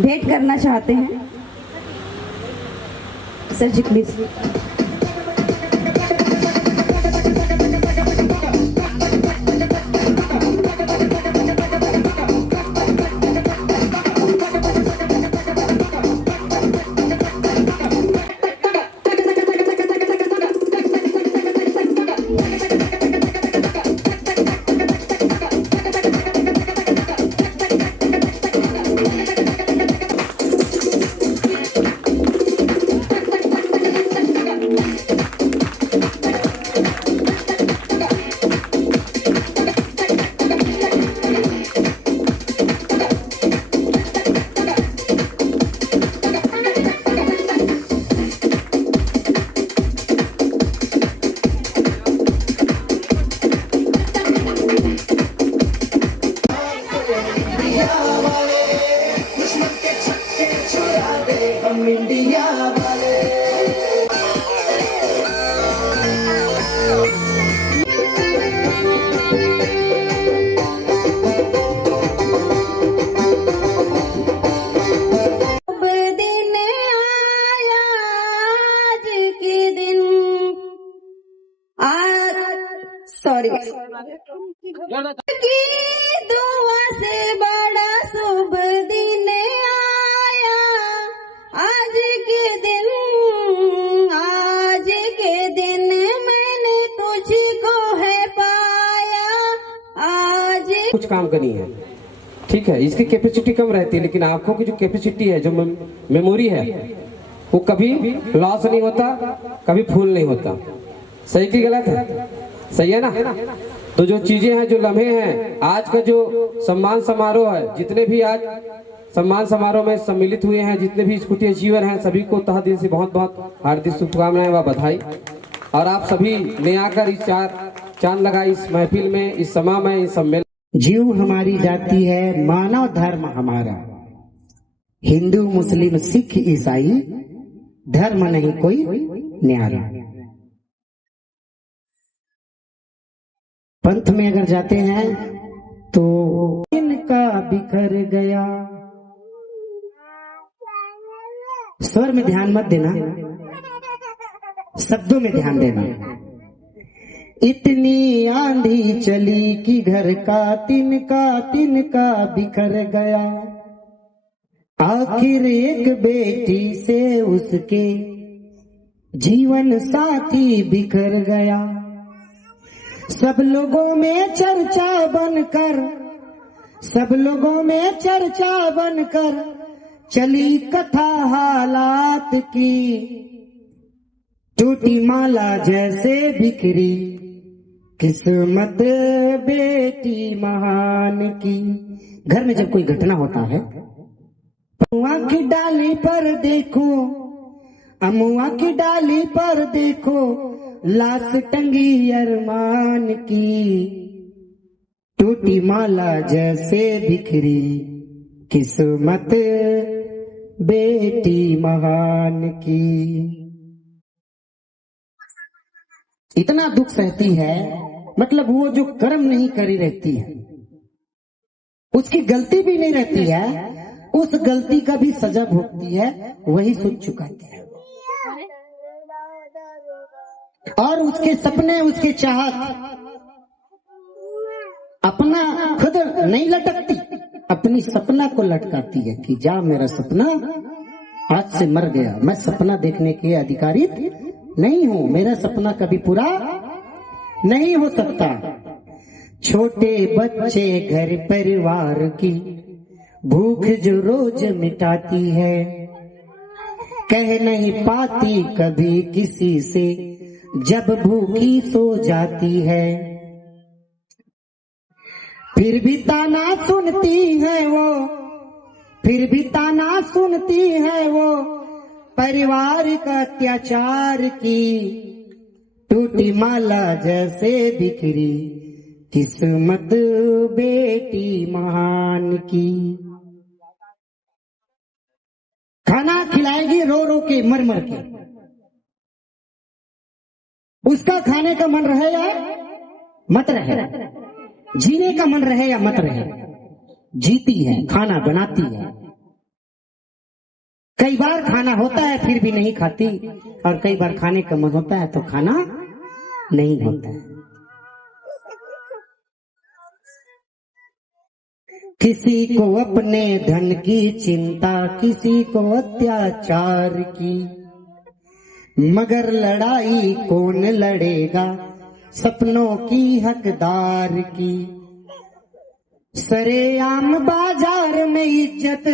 भेंट करना चाहते हैं सर जी, प्लीज। सॉरी की दुआ से बड़ा शुभ दिन आया, आज के दिन मैंने तुझको है पाया, आज कुछ काम करनी है, ठीक है। इसकी कैपेसिटी कम रहती है, लेकिन आंखों की जो कैपेसिटी है, जो मेमोरी है, वो कभी लॉस नहीं होता, कभी फूल नहीं होता। सही की गलत है? सही है ना? तो जो चीजें हैं, जो लम्हे हैं, आज का जो सम्मान समारोह है, जितने भी आज सम्मान समारोह में सम्मिलित हुए हैं, जितने भी स्कूटी अचीवर हैं, सभी को तहे दिल से बहुत बहुत हार्दिक शुभकामनाएं व बधाई। और आप सभी ने आकर इस चांद लगाई इस महफिल में, इस समा में, इस सम्मेलन। जीव हमारी जाति है, मानव धर्म हमारा, हिंदू मुस्लिम सिख ईसाई, धर्म नहीं कोई न्यारा। पंथ में अगर जाते हैं तो इनका बिखर गया। स्वर में ध्यान मत देना, शब्दों में ध्यान देना। इतनी आंधी चली कि घर का तिनका बिखर गया। आखिर एक बेटी से उसके जीवन साथी बिखर गया। सब लोगों में चर्चा बनकर चली कथा हालात की। टूटी माला जैसे बिखरी किस्मत बेटी महान की। घर में जब कोई घटना होता है, अमुआ की डाली पर देखो लाश टंगी अरमान की। टूटी माला जैसे बिखरी किस्मत बेटी महान की। इतना दुख सहती है, मतलब वो जो कर्म नहीं करी रहती है, उसकी गलती भी नहीं रहती है, उस गलती का भी सजा भोगती है, वही सोच चुकाती है। और उसके सपने, उसके चाहत अपना खुद नहीं लटकती, अपनी सपना को लटकाती है कि जा मेरा सपना आज से मर गया, मैं सपना देखने के अधिकारी नहीं हूं, मेरा सपना कभी पूरा नहीं हो सकता। छोटे बच्चे घर परिवार की भूख जो रोज मिटाती है, कह नहीं पाती कभी किसी से जब भूखी सो जाती है। फिर भी ताना सुनती है वो परिवार का अत्याचार की। टूटी माला जैसे बिखरी किस्मत बेटी महान की। खाना खिलाएगी रो रो के, मर मर के। उसका खाने का मन रहे या मत रहे, जीने का मन रहे या मत रहे, जीती है, खाना बनाती है। कई बार खाना होता है फिर भी नहीं खाती, और कई बार खाने का मन होता है तो खाना नहीं होता है। किसी को अपने धन की चिंता, किसी को अत्याचार की, मगर लड़ाई कौन लड़ेगा सपनों की हकदार की। सरेआम बाजार में इज्जत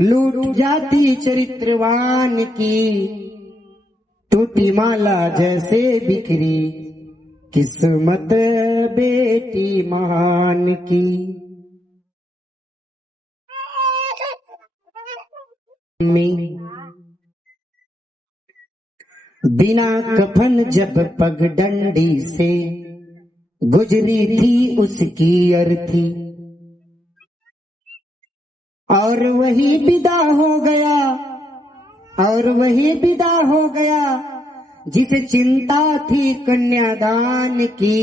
लूट जाती चरित्रवान की। टूटी माला जैसे बिखरी किस्मत बेटी महान की। बिना कफन जब पगडंडी से गुजरी थी उसकी अर्थी, और वही विदा हो गया जिसे चिंता थी कन्यादान की।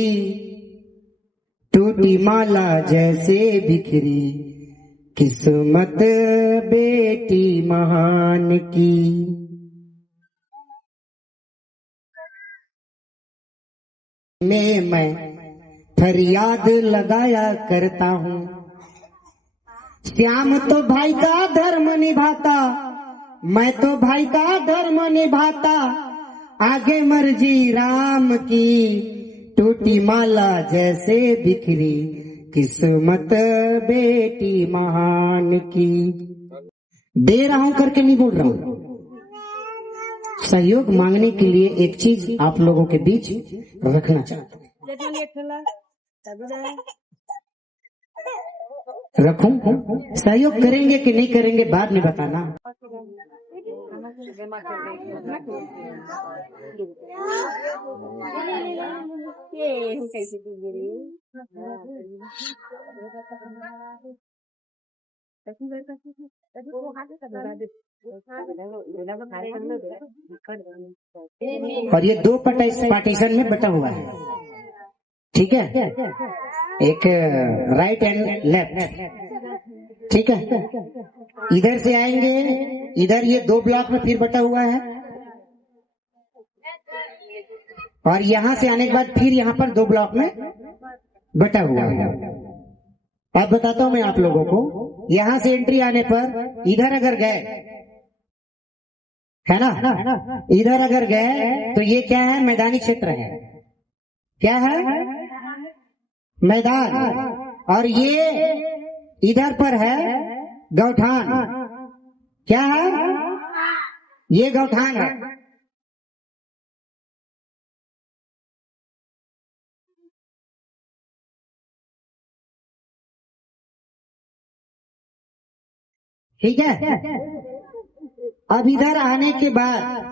टूटी माला जैसे बिखरी किस्मत बेटी महान की। मैं फरियाद लगाया करता हूँ, श्याम तो भाई का धर्म निभाता, मैं तो भाई का धर्म निभाता, आगे मर्जी राम की। टूटी माला जैसे बिखरी किस्मत बेटी महान की। दे रहा हूं करके नहीं बोल रहा हूं, सहयोग मांगने के लिए एक चीज आप लोगों के बीच रखना चाहता हूं। रखूं? सहयोग करेंगे कि नहीं करेंगे बाद में बताना। और ये दो पार्टीशन में बटा हुआ है, ठीक है, एक राइट एंड लेफ्ट, ठीक है। इधर से आएंगे, इधर ये दो ब्लॉक में फिर बटा हुआ है, और यहाँ से आने के बाद फिर यहाँ पर दो ब्लॉक में बटा हुआ है। अब बताता हूं मैं आप लोगों को, यहाँ से एंट्री आने पर इधर अगर गए, है ना, इधर अगर गए तो ये क्या है, मैदानी क्षेत्र है, क्या है, मैदान, और ये इधर पर है गौठान, क्या है, ये गौठान है। ठीक है। अब इधर आने के बाद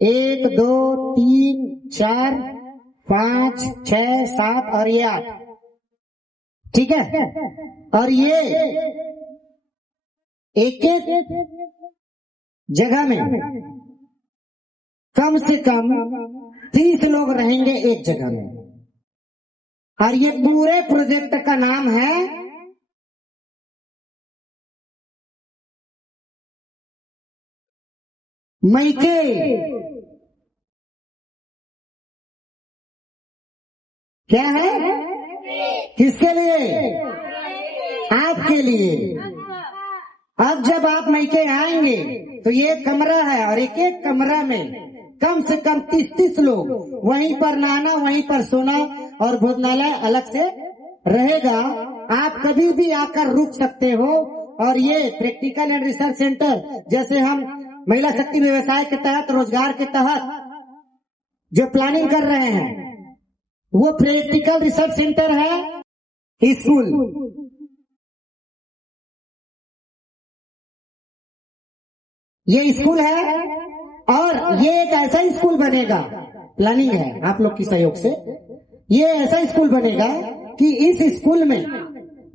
एक, दो, तीन, चार, 5, 6, 7 और ये 8, ठीक है। और ये एक एक जगह में कम से कम 30 लोग रहेंगे एक जगह में, और ये पूरे प्रोजेक्ट का नाम है मैके। क्या है, किसके लिए, आपके लिए। अब जब आप मैके आएंगे तो ये कमरा है, और एक एक कमरा में कम से कम 30 लोग, वहीं पर नहाना, वहीं पर सोना, और भोजनालय अलग से रहेगा। आप कभी भी आकर रुक सकते हो। और ये प्रैक्टिकल एंड रिसर्च सेंटर, जैसे हम महिला शक्ति व्यवसाय के तहत, रोजगार के तहत जो प्लानिंग कर रहे हैं, वो प्रैक्टिकल रिसर्च सेंटर है, स्कूल। ये स्कूल है, और ये एक ऐसा स्कूल बनेगा, प्लानिंग है आप लोग की सहयोग से, ये ऐसा स्कूल बनेगा कि इस स्कूल में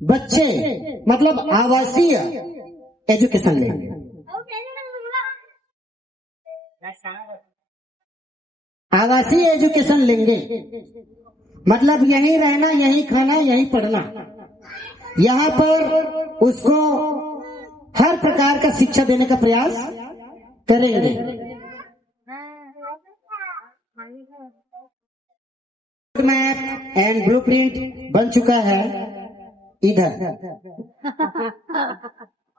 बच्चे मतलब आवासीय एजुकेशन लेंगे। आवासीय एजुकेशन लेंगे मतलब यहीं रहना, यहीं खाना, यहीं पढ़ना। यहाँ पर उसको हर प्रकार का शिक्षा देने का प्रयास करेंगे। मैप एंड ब्लूप्रिंट बन चुका है इधर,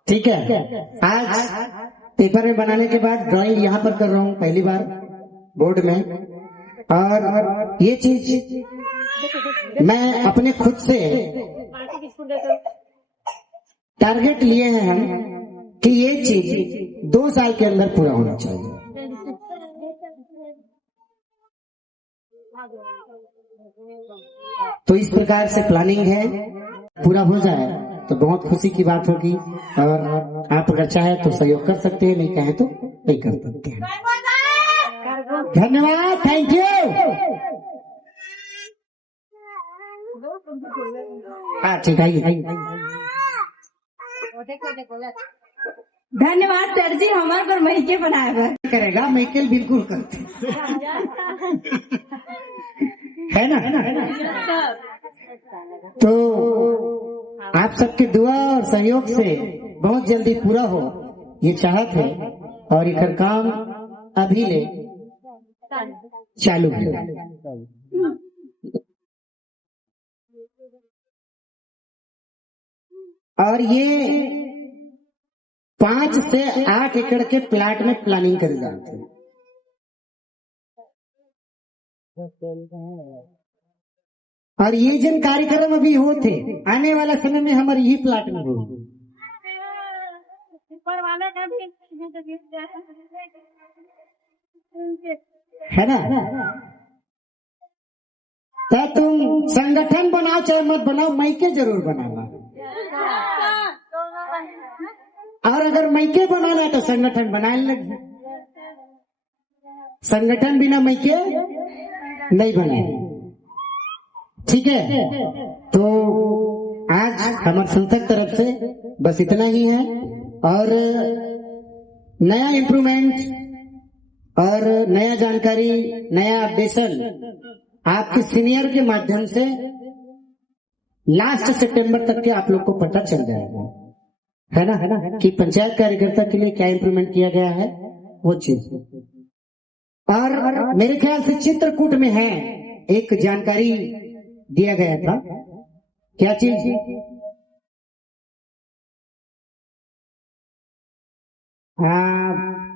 ठीक है। आज पेपर में बनाने के बाद ड्राइंग यहाँ पर कर रहा हूँ पहली बार बोर्ड में, और ये चीज मैं अपने खुद से टारगेट लिए हैं हम कि ये चीज 2 साल के अंदर पूरा होना चाहिए। तो इस प्रकार से प्लानिंग है, पूरा हो जाए तो बहुत खुशी की बात होगी। और आप अगर चाहे तो सहयोग कर सकते हैं, नहीं कहे तो नहीं कर सकते हैं। धन्यवाद, थैंक यू। हाँ ठीक है। धन्यवाद सर जी, हमारे पर मैके बनाएगा करेगा, मैके बिल्कुल करते है ना। तो आप सबके दुआ और सहयोग से बहुत जल्दी पूरा हो ये चाहत है, और इधर काम अभी ले चालू है। और ये 5 से 8 एकड़ के प्लाट में प्लानिंग करी जाती है। और ये जिन कार्यक्रम अभी होते, आने वाला समय में हमारे यही प्लाट में हो, है ना। तो तुम संगठन बनाओ चाहे मत बनाओ, मैके जरूर बनाना। और अगर मैके बनाना है तो संगठन बनाने लगे। संगठन बिना मैके नहीं बनाए। ठीक है, तो आज हमारे संस्थक तरफ से बस इतना ही है। और नया इम्प्रूवमेंट और नया जानकारी, नया अपडेशन आपके सीनियर के माध्यम से लास्ट सितंबर तक के आप लोग को पता चल जाएगा, है ना, कि पंचायत कार्यकर्ता के लिए क्या इम्प्रूवमेंट किया गया है वो चीज। और मेरे ख्याल से चित्रकूट में है एक जानकारी दिया गया था, क्या चीज?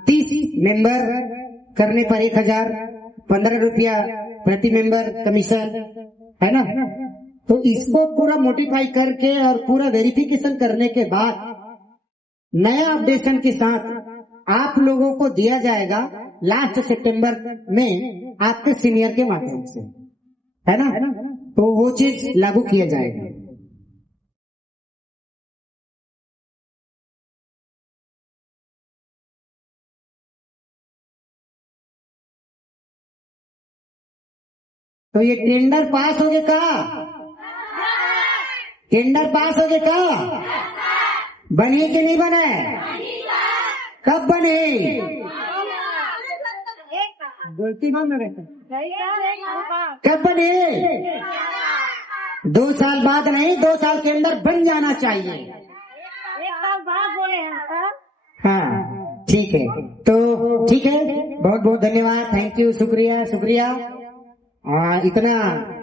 30 मेंबर करने पर 1015 रुपया प्रति मेंबर कमीशन, है ना। तो इसको पूरा मोडिफाई करके और पूरा वेरिफिकेशन करने के बाद नया अपडेशन के साथ आप लोगों को दिया जाएगा लास्ट सितंबर में आपके सीनियर के माध्यम से, है ना। तो वो चीज लागू किया जाएगा। तो ये टेंडर पास हो गए का? टेंडर पास हो गए का? बने कि नहीं बने? कब बने? कब बने? 2 साल बाद नहीं, 2 साल के अंदर बन जाना चाहिए। हाँ ठीक है, तो ठीक है, बहुत बहुत धन्यवाद, थैंक यू, शुक्रिया शुक्रिया। इतना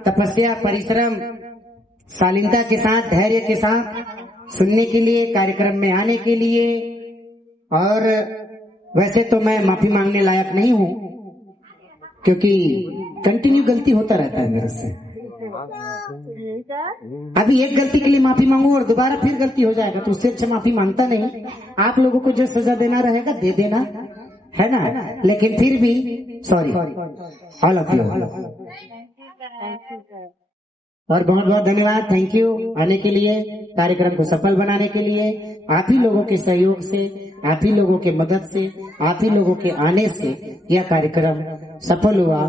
तपस्या, परिश्रम, शालीनता के साथ, धैर्य के साथ सुनने के लिए, कार्यक्रम में आने के लिए। और वैसे तो मैं माफी मांगने लायक नहीं हूँ, क्योंकि कंटिन्यू गलती होता रहता है मेरे से। अभी एक गलती के लिए माफी मांगू और दोबारा फिर गलती हो जाएगा, तो उससे अच्छा माफी मांगता नहीं। आप लोगों को जो सजा देना रहेगा दे देना, है ना। लेकिन फिर भी सॉरी ऑल ऑफ यू। और बहुत बहुत धन्यवाद, थैंक यू आने के लिए, कार्यक्रम को सफल बनाने के लिए। आप ही लोगों के सहयोग से, आप ही लोगों के मदद से, आप ही लोगों के आने से यह कार्यक्रम सफल हुआ।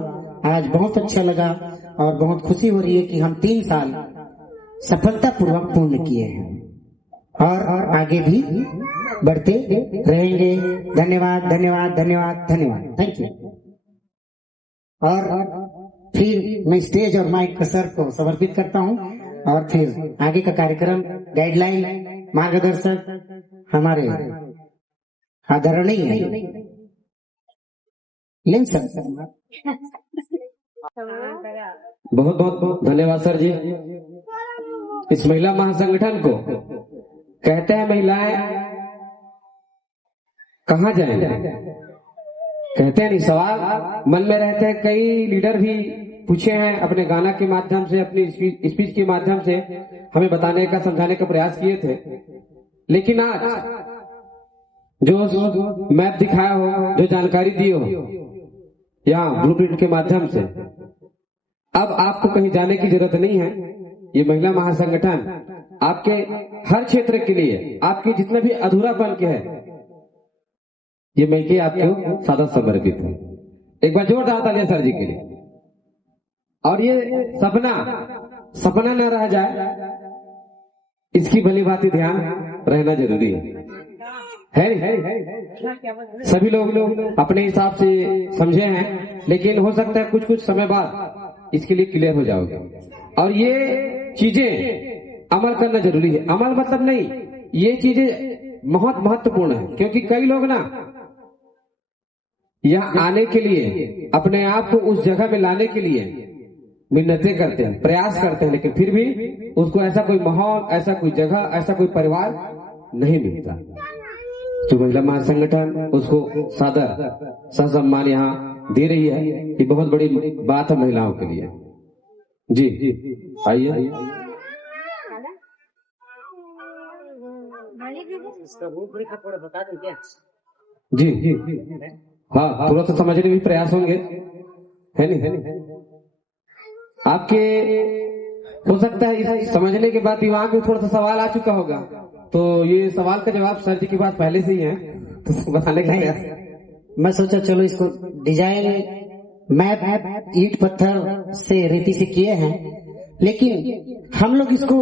आज बहुत अच्छा लगा और बहुत खुशी हो रही है कि हम 3 साल सफलतापूर्वक पूर्ण किए हैं और आगे भी बढ़ते रहेंगे। धन्यवाद धन्यवाद धन्यवाद धन्यवाद, थैंक यू। और फिर मैं स्टेज और माइक को सर को समर्पित करता हूं और फिर आगे का कार्यक्रम, गाइडलाइन, मार्गदर्शक हमारे आदरणीय लें सर। बहुत बहुत धन्यवाद सर जी। इस महिला महासंगठन को कहते हैं महिलाएं कहाँ जाएंगे, कहते हैं नहीं, सवाल मन में रहते हैं। कई लीडर भी पूछे हैं, अपने गाना के माध्यम से, अपनी स्पीच के माध्यम से हमें बताने का, समझाने का प्रयास किए थे। लेकिन आज जो मैप दिखाया हो, जो जानकारी दी हो यहाँ ब्लूप्रिंट के माध्यम से, अब आपको कहीं जाने की जरूरत नहीं है। ये महिला महासंगठन आपके हर क्षेत्र के लिए, आपके जितना भी अधूरापन के है, ये मैके आपको सादा समर्पित है। एक बार जोरदार तालियां सर जी के लिए। और ये सपना न रह जाए, इसकी भली भांति ध्यान रहना जरूरी है। सभी लोग अपने हिसाब से समझे हैं, लेकिन हो सकता है कुछ कुछ समय बाद इसके लिए क्लियर हो जाओगे। और ये चीजें अमल करना जरूरी है। अमल मतलब नहीं, ये चीजें बहुत महत्वपूर्ण है, क्योंकि कई लोग ना यहाँ आने के लिए, अपने आप को उस जगह में लाने के लिए मिन्नतें करते हैं, प्रयास करते हैं, लेकिन फिर भी उसको ऐसा कोई माहौल, ऐसा कोई जगह, ऐसा कोई परिवार नहीं मिलता। तो महिला महासंगठन उसको सादर सम्मान यहाँ दे रही है। ये बहुत बड़ी बात है महिलाओं के लिए। जी आइए। जी हाँ, थोड़ा सा समझने में प्रयास होंगे, है नहीं? आपके हो सकता है समझने के बाद दिमाग में थोड़ा सा सवाल आ चुका होगा तो ये सवाल का जवाब सर जी की बात पहले से ही है, तो बताने का प्रयास। मैं सोचा चलो इसको डिजाइन मैप ईंट पत्थर से रेती से किए हैं, लेकिन हम लोग इसको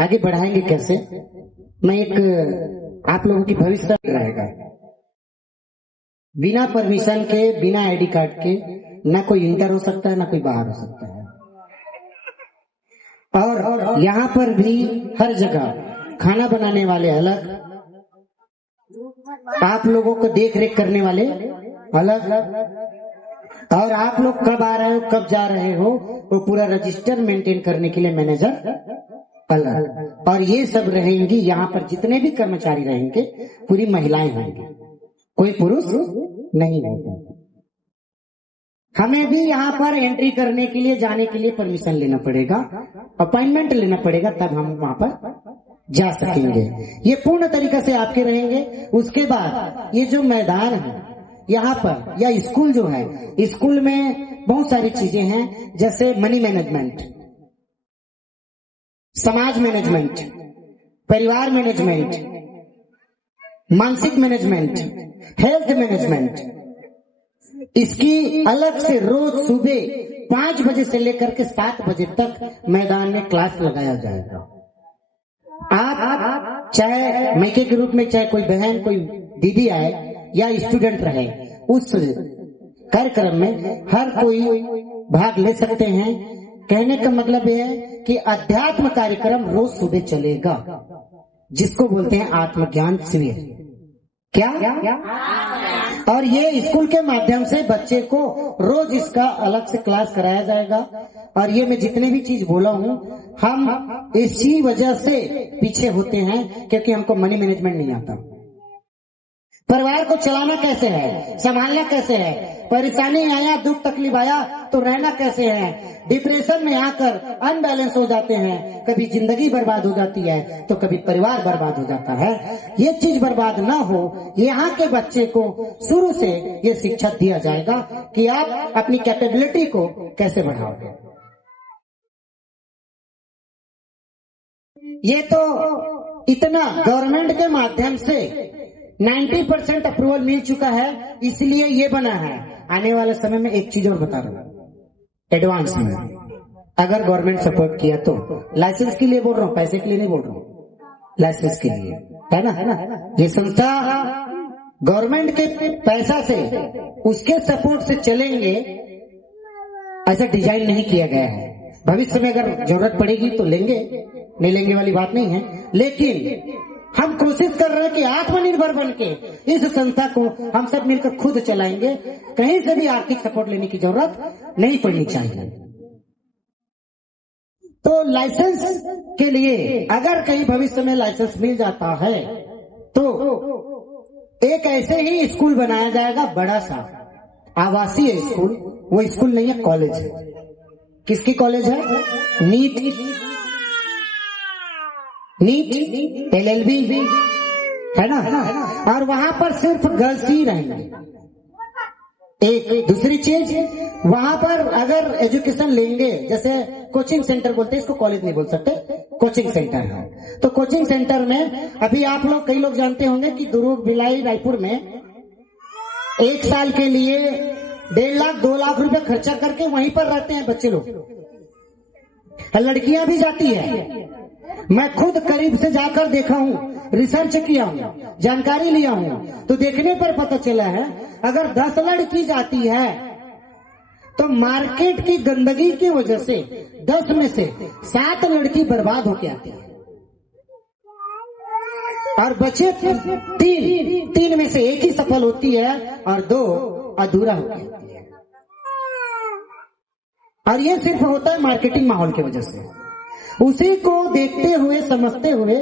आगे बढ़ाएंगे कैसे। मैं एक आप लोगों की भविष्य रहेगा, बिना परमिशन के बिना आईडी कार्ड के ना कोई इंटर हो सकता है ना कोई बाहर हो सकता है। और यहाँ पर भी हर जगह खाना बनाने वाले अलग, आप लोगों को देख रेख करने वाले अलग, और आप लोग कब आ रहे हो कब जा रहे हो वो पूरा रजिस्टर मेंटेन करने के लिए मैनेजर अलग। और ये सब रहेंगी, यहाँ पर जितने भी कर्मचारी रहेंगे पूरी महिलाएं होंगी, कोई पुरुष नहीं होगा। हमें भी यहाँ पर एंट्री करने के लिए जाने के लिए परमिशन लेना पड़ेगा, अपॉइंटमेंट लेना पड़ेगा, तब हम वहाँ पर जा सकेंगे। ये पूर्ण तरीके से आपके रहेंगे। उसके बाद ये जो मैदान है यहाँ पर या स्कूल जो है, स्कूल में बहुत सारी चीजें हैं, जैसे मनी मैनेजमेंट, समाज मैनेजमेंट, परिवार मैनेजमेंट, मानसिक मैनेजमेंट, हेल्थ मैनेजमेंट। इसकी अलग से रोज सुबह 5 बजे से लेकर के 7 बजे तक मैदान में क्लास लगाया जाएगा। आप चाहे मैके के रूप में चाहे कोई बहन कोई दीदी आए या स्टूडेंट रहे, उस कार्यक्रम में हर कोई भाग ले सकते हैं। कहने का मतलब यह है कि अध्यात्म कार्यक्रम रोज सुबह चलेगा, जिसको बोलते हैं आत्मज्ञान शिविर। क्या? और ये स्कूल के माध्यम से बच्चे को रोज इसका अलग से क्लास कराया जाएगा। और ये मैं जितने भी चीज बोला हूँ, हम इसी वजह से पीछे होते हैं क्योंकि हमको मनी मैनेजमेंट नहीं आता। परिवार को चलाना कैसे है, संभालना कैसे है, परेशानी आया दुख तकलीफ आया तो रहना कैसे है, डिप्रेशन में आकर अनबैलेंस हो जाते हैं, कभी जिंदगी बर्बाद हो जाती है तो कभी परिवार बर्बाद हो जाता है। ये चीज बर्बाद ना हो, यहाँ के बच्चे को शुरू से ये शिक्षा दिया जाएगा कि आप अपनी कैपेबिलिटी को कैसे बढ़ाओगे। ये तो इतना गवर्नमेंट के माध्यम से 90% अप्रूवल मिल चुका है, इसलिए ये बना है। आने वाले समय में एक चीज और बता रहा हूँ, एडवांस में अगर गवर्नमेंट सपोर्ट किया तो, लाइसेंस के लिए बोल रहा हूँ, पैसे के लिए नहीं बोल रहा हूँ, लाइसेंस के लिए, है ना। ये संस्था गवर्नमेंट के पैसा से उसके सपोर्ट से चलेंगे, ऐसा डिजाइन नहीं किया गया है। भविष्य में अगर जरूरत पड़ेगी तो लेंगे, नहीं लेंगे वाली बात नहीं है, लेकिन हम कोशिश कर रहे हैं कि आत्मनिर्भर बन के इस संस्था को हम सब मिलकर खुद चलाएंगे। कहीं से भी आर्थिक सपोर्ट लेने की जरूरत नहीं पड़नी चाहिए। तो लाइसेंस के लिए अगर कहीं भविष्य में लाइसेंस मिल जाता है तो एक ऐसे ही स्कूल बनाया जाएगा, बड़ा सा आवासीय स्कूल। वो स्कूल नहीं है, कॉलेज है। किसकी कॉलेज है? नीट LLB है ना। और वहां पर सिर्फ गर्ल्स ही रहेंगे। एक दूसरी चीज, वहां पर अगर एजुकेशन लेंगे, जैसे कोचिंग सेंटर बोलते हैं इसको, कॉलेज नहीं बोल सकते, कोचिंग सेंटर है। तो कोचिंग सेंटर में अभी आप लोग कई लोग जानते होंगे कि दुर्ग भिलाई रायपुर में 1 साल के लिए 1.5 लाख 2 लाख रुपए खर्चा करके वहीं पर रहते हैं बच्चे लोग। लड़कियां भी जाती है। मैं खुद करीब से जाकर देखा हूँ, रिसर्च किया हूँ, जानकारी लिया हूँ, तो देखने पर पता चला है अगर 10 लड़की जाती है तो मार्केट की गंदगी की वजह से 10 में से 7 लड़की बर्बाद होके आती है, और बचे 3 में से 1 ही सफल होती है और 2 अधूरा होती है। और ये सिर्फ होता है मार्केटिंग माहौल की वजह से। उसी को देखते हुए समझते हुए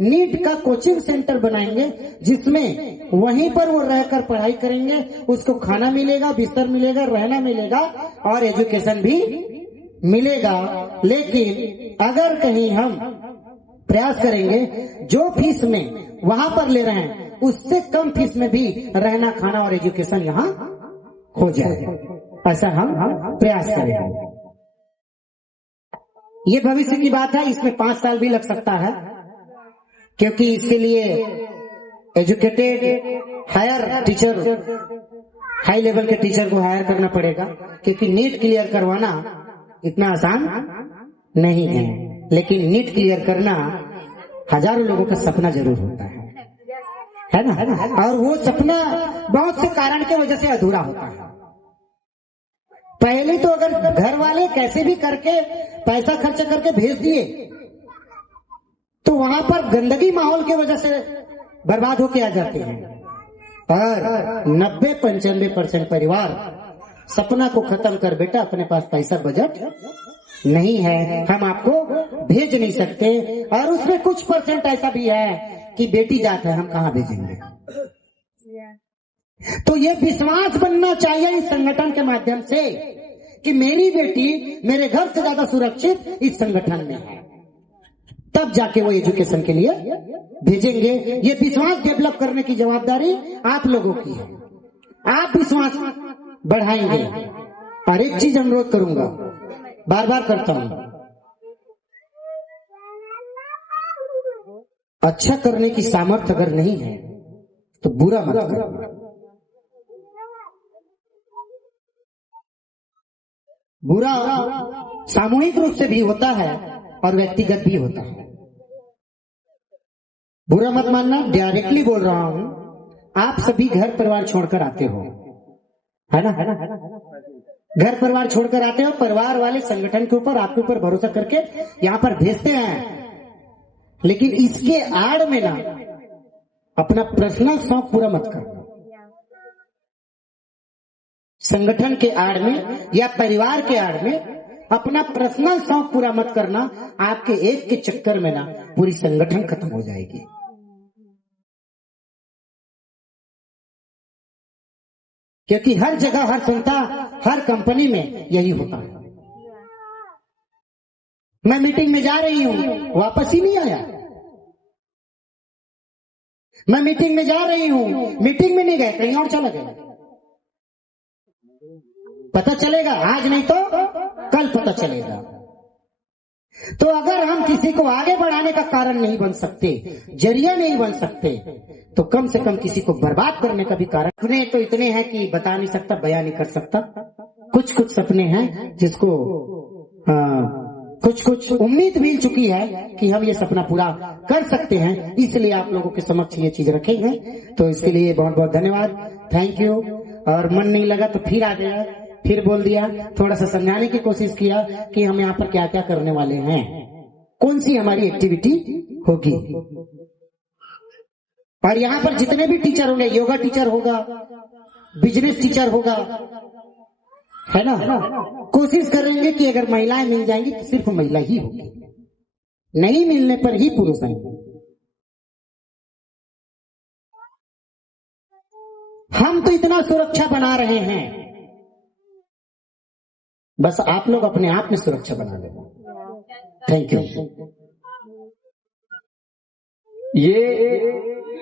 नीट का कोचिंग सेंटर बनाएंगे, जिसमें वहीं पर वो रहकर पढ़ाई करेंगे, उसको खाना मिलेगा, बिस्तर मिलेगा, रहना मिलेगा और एजुकेशन भी मिलेगा। लेकिन अगर कहीं हम प्रयास करेंगे, जो फीस में वहां पर ले रहे हैं उससे कम फीस में भी रहना, खाना और एजुकेशन यहाँ हो जाए, ऐसा हम प्रयास करेंगे। ये भविष्य की बात है, इसमें 5 साल भी लग सकता है, क्योंकि इसके लिए educated higher teacher, high level के टीचर को हायर करना पड़ेगा, क्योंकि नीट क्लियर करवाना इतना आसान नहीं है। लेकिन नीट क्लियर करना हजारों लोगों का सपना जरूर होता है ना। और वो सपना बहुत से कारण की वजह से अधूरा होता है। पहले तो अगर घर वाले कैसे भी करके पैसा खर्च करके भेज दिए तो वहां पर गंदगी माहौल की वजह से बर्बाद होके आ जाते हैं। पर 90-95% परिवार सपना को खत्म कर, बेटा अपने पास पैसा बजट नहीं है, हम आपको भेज नहीं सकते, और उसमें कुछ परसेंट ऐसा भी है कि बेटी जात है, हम कहाँ भेजेंगे। तो ये विश्वास बनना चाहिए इस संगठन के माध्यम से कि मेरी बेटी मेरे घर से ज्यादा सुरक्षित इस संगठन में है, तब जाके वो एजुकेशन के लिए भेजेंगे। ये विश्वास डेवलप करने की जवाबदारी आप लोगों की है। आप विश्वास बढ़ाएंगे। और एक चीज अनुरोध करूंगा, बार बार करता हूं, अच्छा करने की सामर्थ्य अगर नहीं है तो बुरा मत करो। बुरा सामूहिक रूप से भी होता है और व्यक्तिगत भी होता है। बुरा मत मानना, डायरेक्टली बोल रहा हूं। आप सभी घर परिवार छोड़कर आते हो, है ना। घर परिवार छोड़कर आते हो, परिवार वाले संगठन के ऊपर, आपके ऊपर भरोसा करके यहाँ पर भेजते हैं। लेकिन इसके आड़ में ना अपना पर्सनल शौक पूरा मत करना। संगठन के आड़ में या परिवार के आड़ में अपना पर्सनल शौक पूरा मत करना। आपके एक के चक्कर में ना पूरी संगठन खत्म हो जाएगी। क्योंकि हर जगह, हर संस्था, हर कंपनी में यही होता है। मैं मीटिंग में जा रही हूं, वापस ही नहीं आया। मैं मीटिंग में जा रही हूं, मीटिंग में नहीं गए, कहीं और चला गया। पता चलेगा आज नहीं तो कल पता चलेगा। तो अगर हम किसी को आगे बढ़ाने का कारण नहीं बन सकते, जरिया नहीं बन सकते, तो कम से कम किसी को बर्बाद करने का भी कारण। सपने तो इतने हैं कि बता नहीं सकता, बयां नहीं कर सकता। कुछ सपने हैं जिसको कुछ उम्मीद मिल चुकी है कि हम ये सपना पूरा कर सकते हैं, इसलिए आप लोगों के समक्ष ये चीज रखे हैं। तो इसके लिए बहुत बहुत धन्यवाद, थैंक यू। और मन नहीं लगा तो फिर आ गया, फिर बोल दिया, थोड़ा सा समझाने की कोशिश किया कि हम यहाँ पर क्या क्या करने वाले हैं, कौन सी हमारी एक्टिविटी होगी। और यहाँ पर जितने भी टीचर होंगे, योगा टीचर होगा, बिजनेस टीचर होगा, है ना, कोशिश करेंगे कि अगर महिलाएं मिल जाएंगी तो सिर्फ महिला ही होगी, नहीं मिलने पर ही पुरुष आएंगे। हम तो इतना सुरक्षा बना रहे हैं, बस आप लोग अपने आप में सुरक्षा बना लेना। Thank you. ये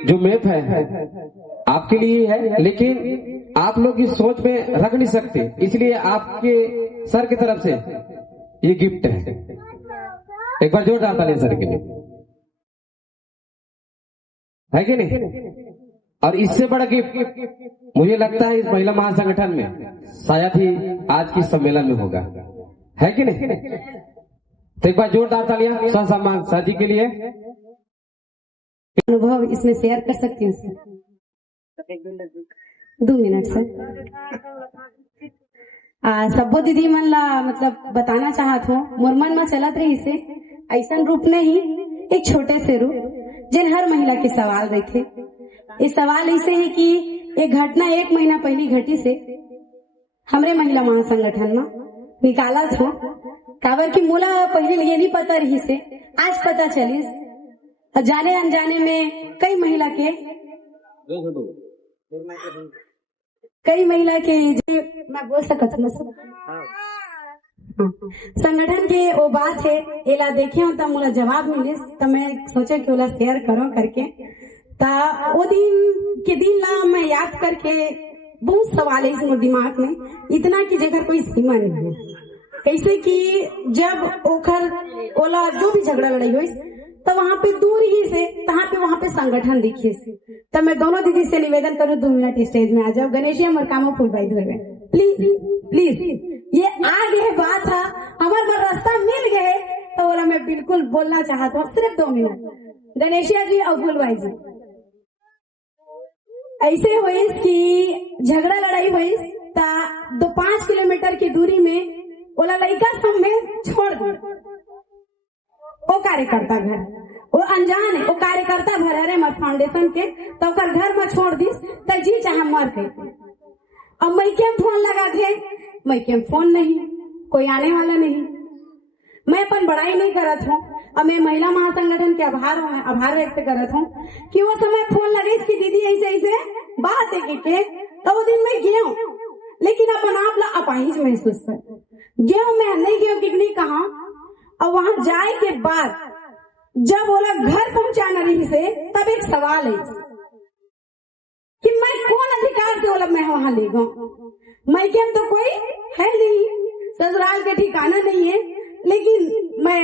जो मैप है आपके लिए है, लेकिन आप लोग इस सोच में रख नहीं सकते, इसलिए आपके सर की तरफ से ये गिफ्ट है। एक बार जोरदार तालियां सर के लिए, है कि नहीं। और इससे बड़ा गिफ्ट मुझे लगता है इस महिला महासंगठन में शायद ही आज की सम्मेलन में होगा, है कि नहीं। तो एक बार जोरदार तालियां सम्मान सर जी के लिए। अनुभव इसमें शेयर कर सकती हूँ सर? 2 minute sir. सब्बो दीदी मन ला मतलब बताना चाहत हूँ, मोर मन में चलत रही से ऐसा रूप नहीं, एक छोटे से रूप जिन हर महिला के सवाल रहे थे। ये सवाल ऐसे है कि एक घटना 1 महीना पहले घटी से हमरे महिला महासंगठन में निकाला था। काबर की मोला पहले ये नहीं पता रही से, आज पता चली। जाने अनजाने में कई महिला के मैं बोल सकत हूँ संगठन के वो बात है, एला देखे हो तब मोला जवाब मिले, तो मैं सोचे कि ओला शेयर करो करके। वो दिन के दिन ला मैं याद करके बहुत सवाल है इसमें दिमाग में, इतना कि जेकर कोई सीमा नहीं है। कैसे कि जब ओखर ओला जो भी झगड़ा लड़ाई हुई तो वहाँ पे दूर ही से तहाँ संगठन दिखे से। तब मैं दोनों दीदी से निवेदन करूँ 2 मिनट स्टेज में आ जाओ। गणेशिया और कामो फूल भाई धोए प्लीज प्लीज। ये आगे बात था हमारे मन रास्ता मिल गए तो बोला मैं बिल्कुल बोलना चाहता हूँ सिर्फ 2 मिनट। गणेशिया जी और फूल भाई जी ऐसे हुई कि झगड़ा लड़ाई हुई 5 किलोमीटर की दूरी में बोला लड़का सब में छोड़ दे। वो कार्यकर्ता घर वो अनजान है, वो कार्यकर्ता भरे मत फाउंडेशन के तो घर में छोड़ दिस तो जी चाहे मर गई। अब मैं क्या फोन लगा थे, मैं क्या फोन नहीं, कोई आने वाला नहीं। मैं अपन बड़ाई नहीं करत हूँ और मैं महिला महासंगठन के आभार व्यक्त करत हूँ कि वो समय फोन लगे इसकी दीदी ऐसे ऐसे बात है के तो वो दिन मैं गया हूँ, लेकिन अपन आप ला अपाहिज महसूस कर गया हूँ। मैं नहीं गया कितनी कहा और वहां जाए के बाद जब वो लोग घर पहुंचाना रही से तब एक सवाल है कि मैं कौन अधिकार से वो लोग मैं वहां ले गया। मैं क्या तो कोई है नहीं, ससुराल का ठिकाना नहीं है, लेकिन मैं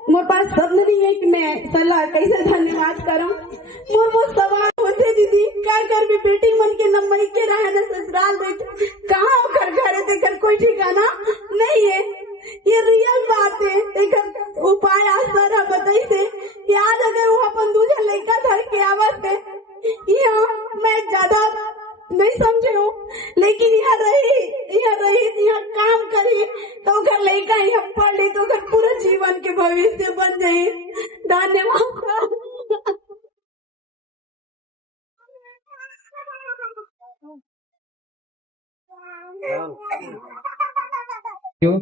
मोर पास शब्द नहीं है कि मैं सलाह कैसे धन्यवाद करूं। मोर वो सवाल होते दीदी क्या कर भी बेटी मन के न मई के रहे न ससुराल बैठे कहाँ होकर घरे देखकर कोई ठिकाना नहीं है। ये रियल बात है। एक उपाय आसर बताई से याद अगर वो अपन दूसरा लड़का धर के आवत है यहाँ मैं ज्यादा नहीं समझे हूँ, लेकिन यहाँ रही यहाँ काम करी तो घर लड़का यहाँ पढ़ ली तो घर पूरा जीवन के भविष्य बन जाए। धन्यवाद।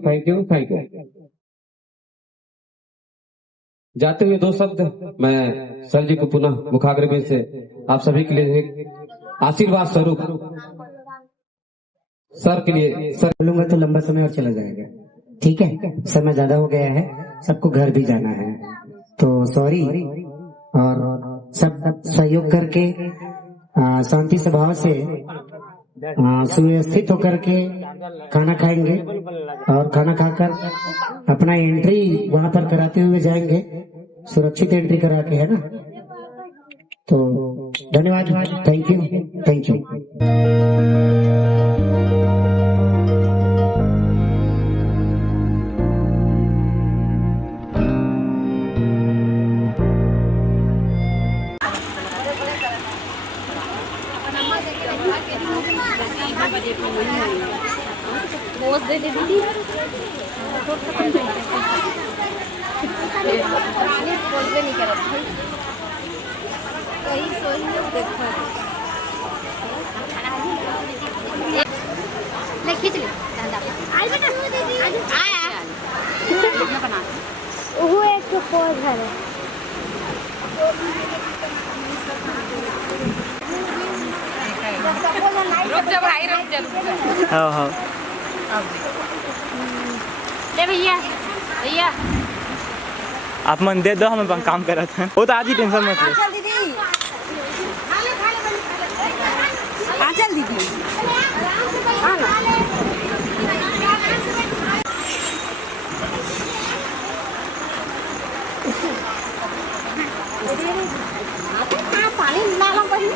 Thank you. जाते हुए 2 शब्द मैं सर जी को पुनः मुखाग्र से आप सभी के लिए एक आशीर्वाद स्वरूप सर के लिए सर बोलूंगा तो लंबा समय और चला जाएगा। ठीक है, समय ज्यादा हो गया है, सबको घर भी जाना है तो सॉरी। और सब सहयोग करके शांति स्वभाव से सुव्यवस्थित होकर के खाना खाएंगे और खाना खाकर अपना एंट्री वहां पर कराते हुए जाएंगे, सुरक्षित एंट्री करा के, है ना। तो धन्यवाद, थैंक यू। वो एक पोज है। हाँ ले भैया आप मन दे दो, हम काम कर रहे थे। वो तो आज ही टेंशन मत लो। चल दीदी पानी डालना पड़ी।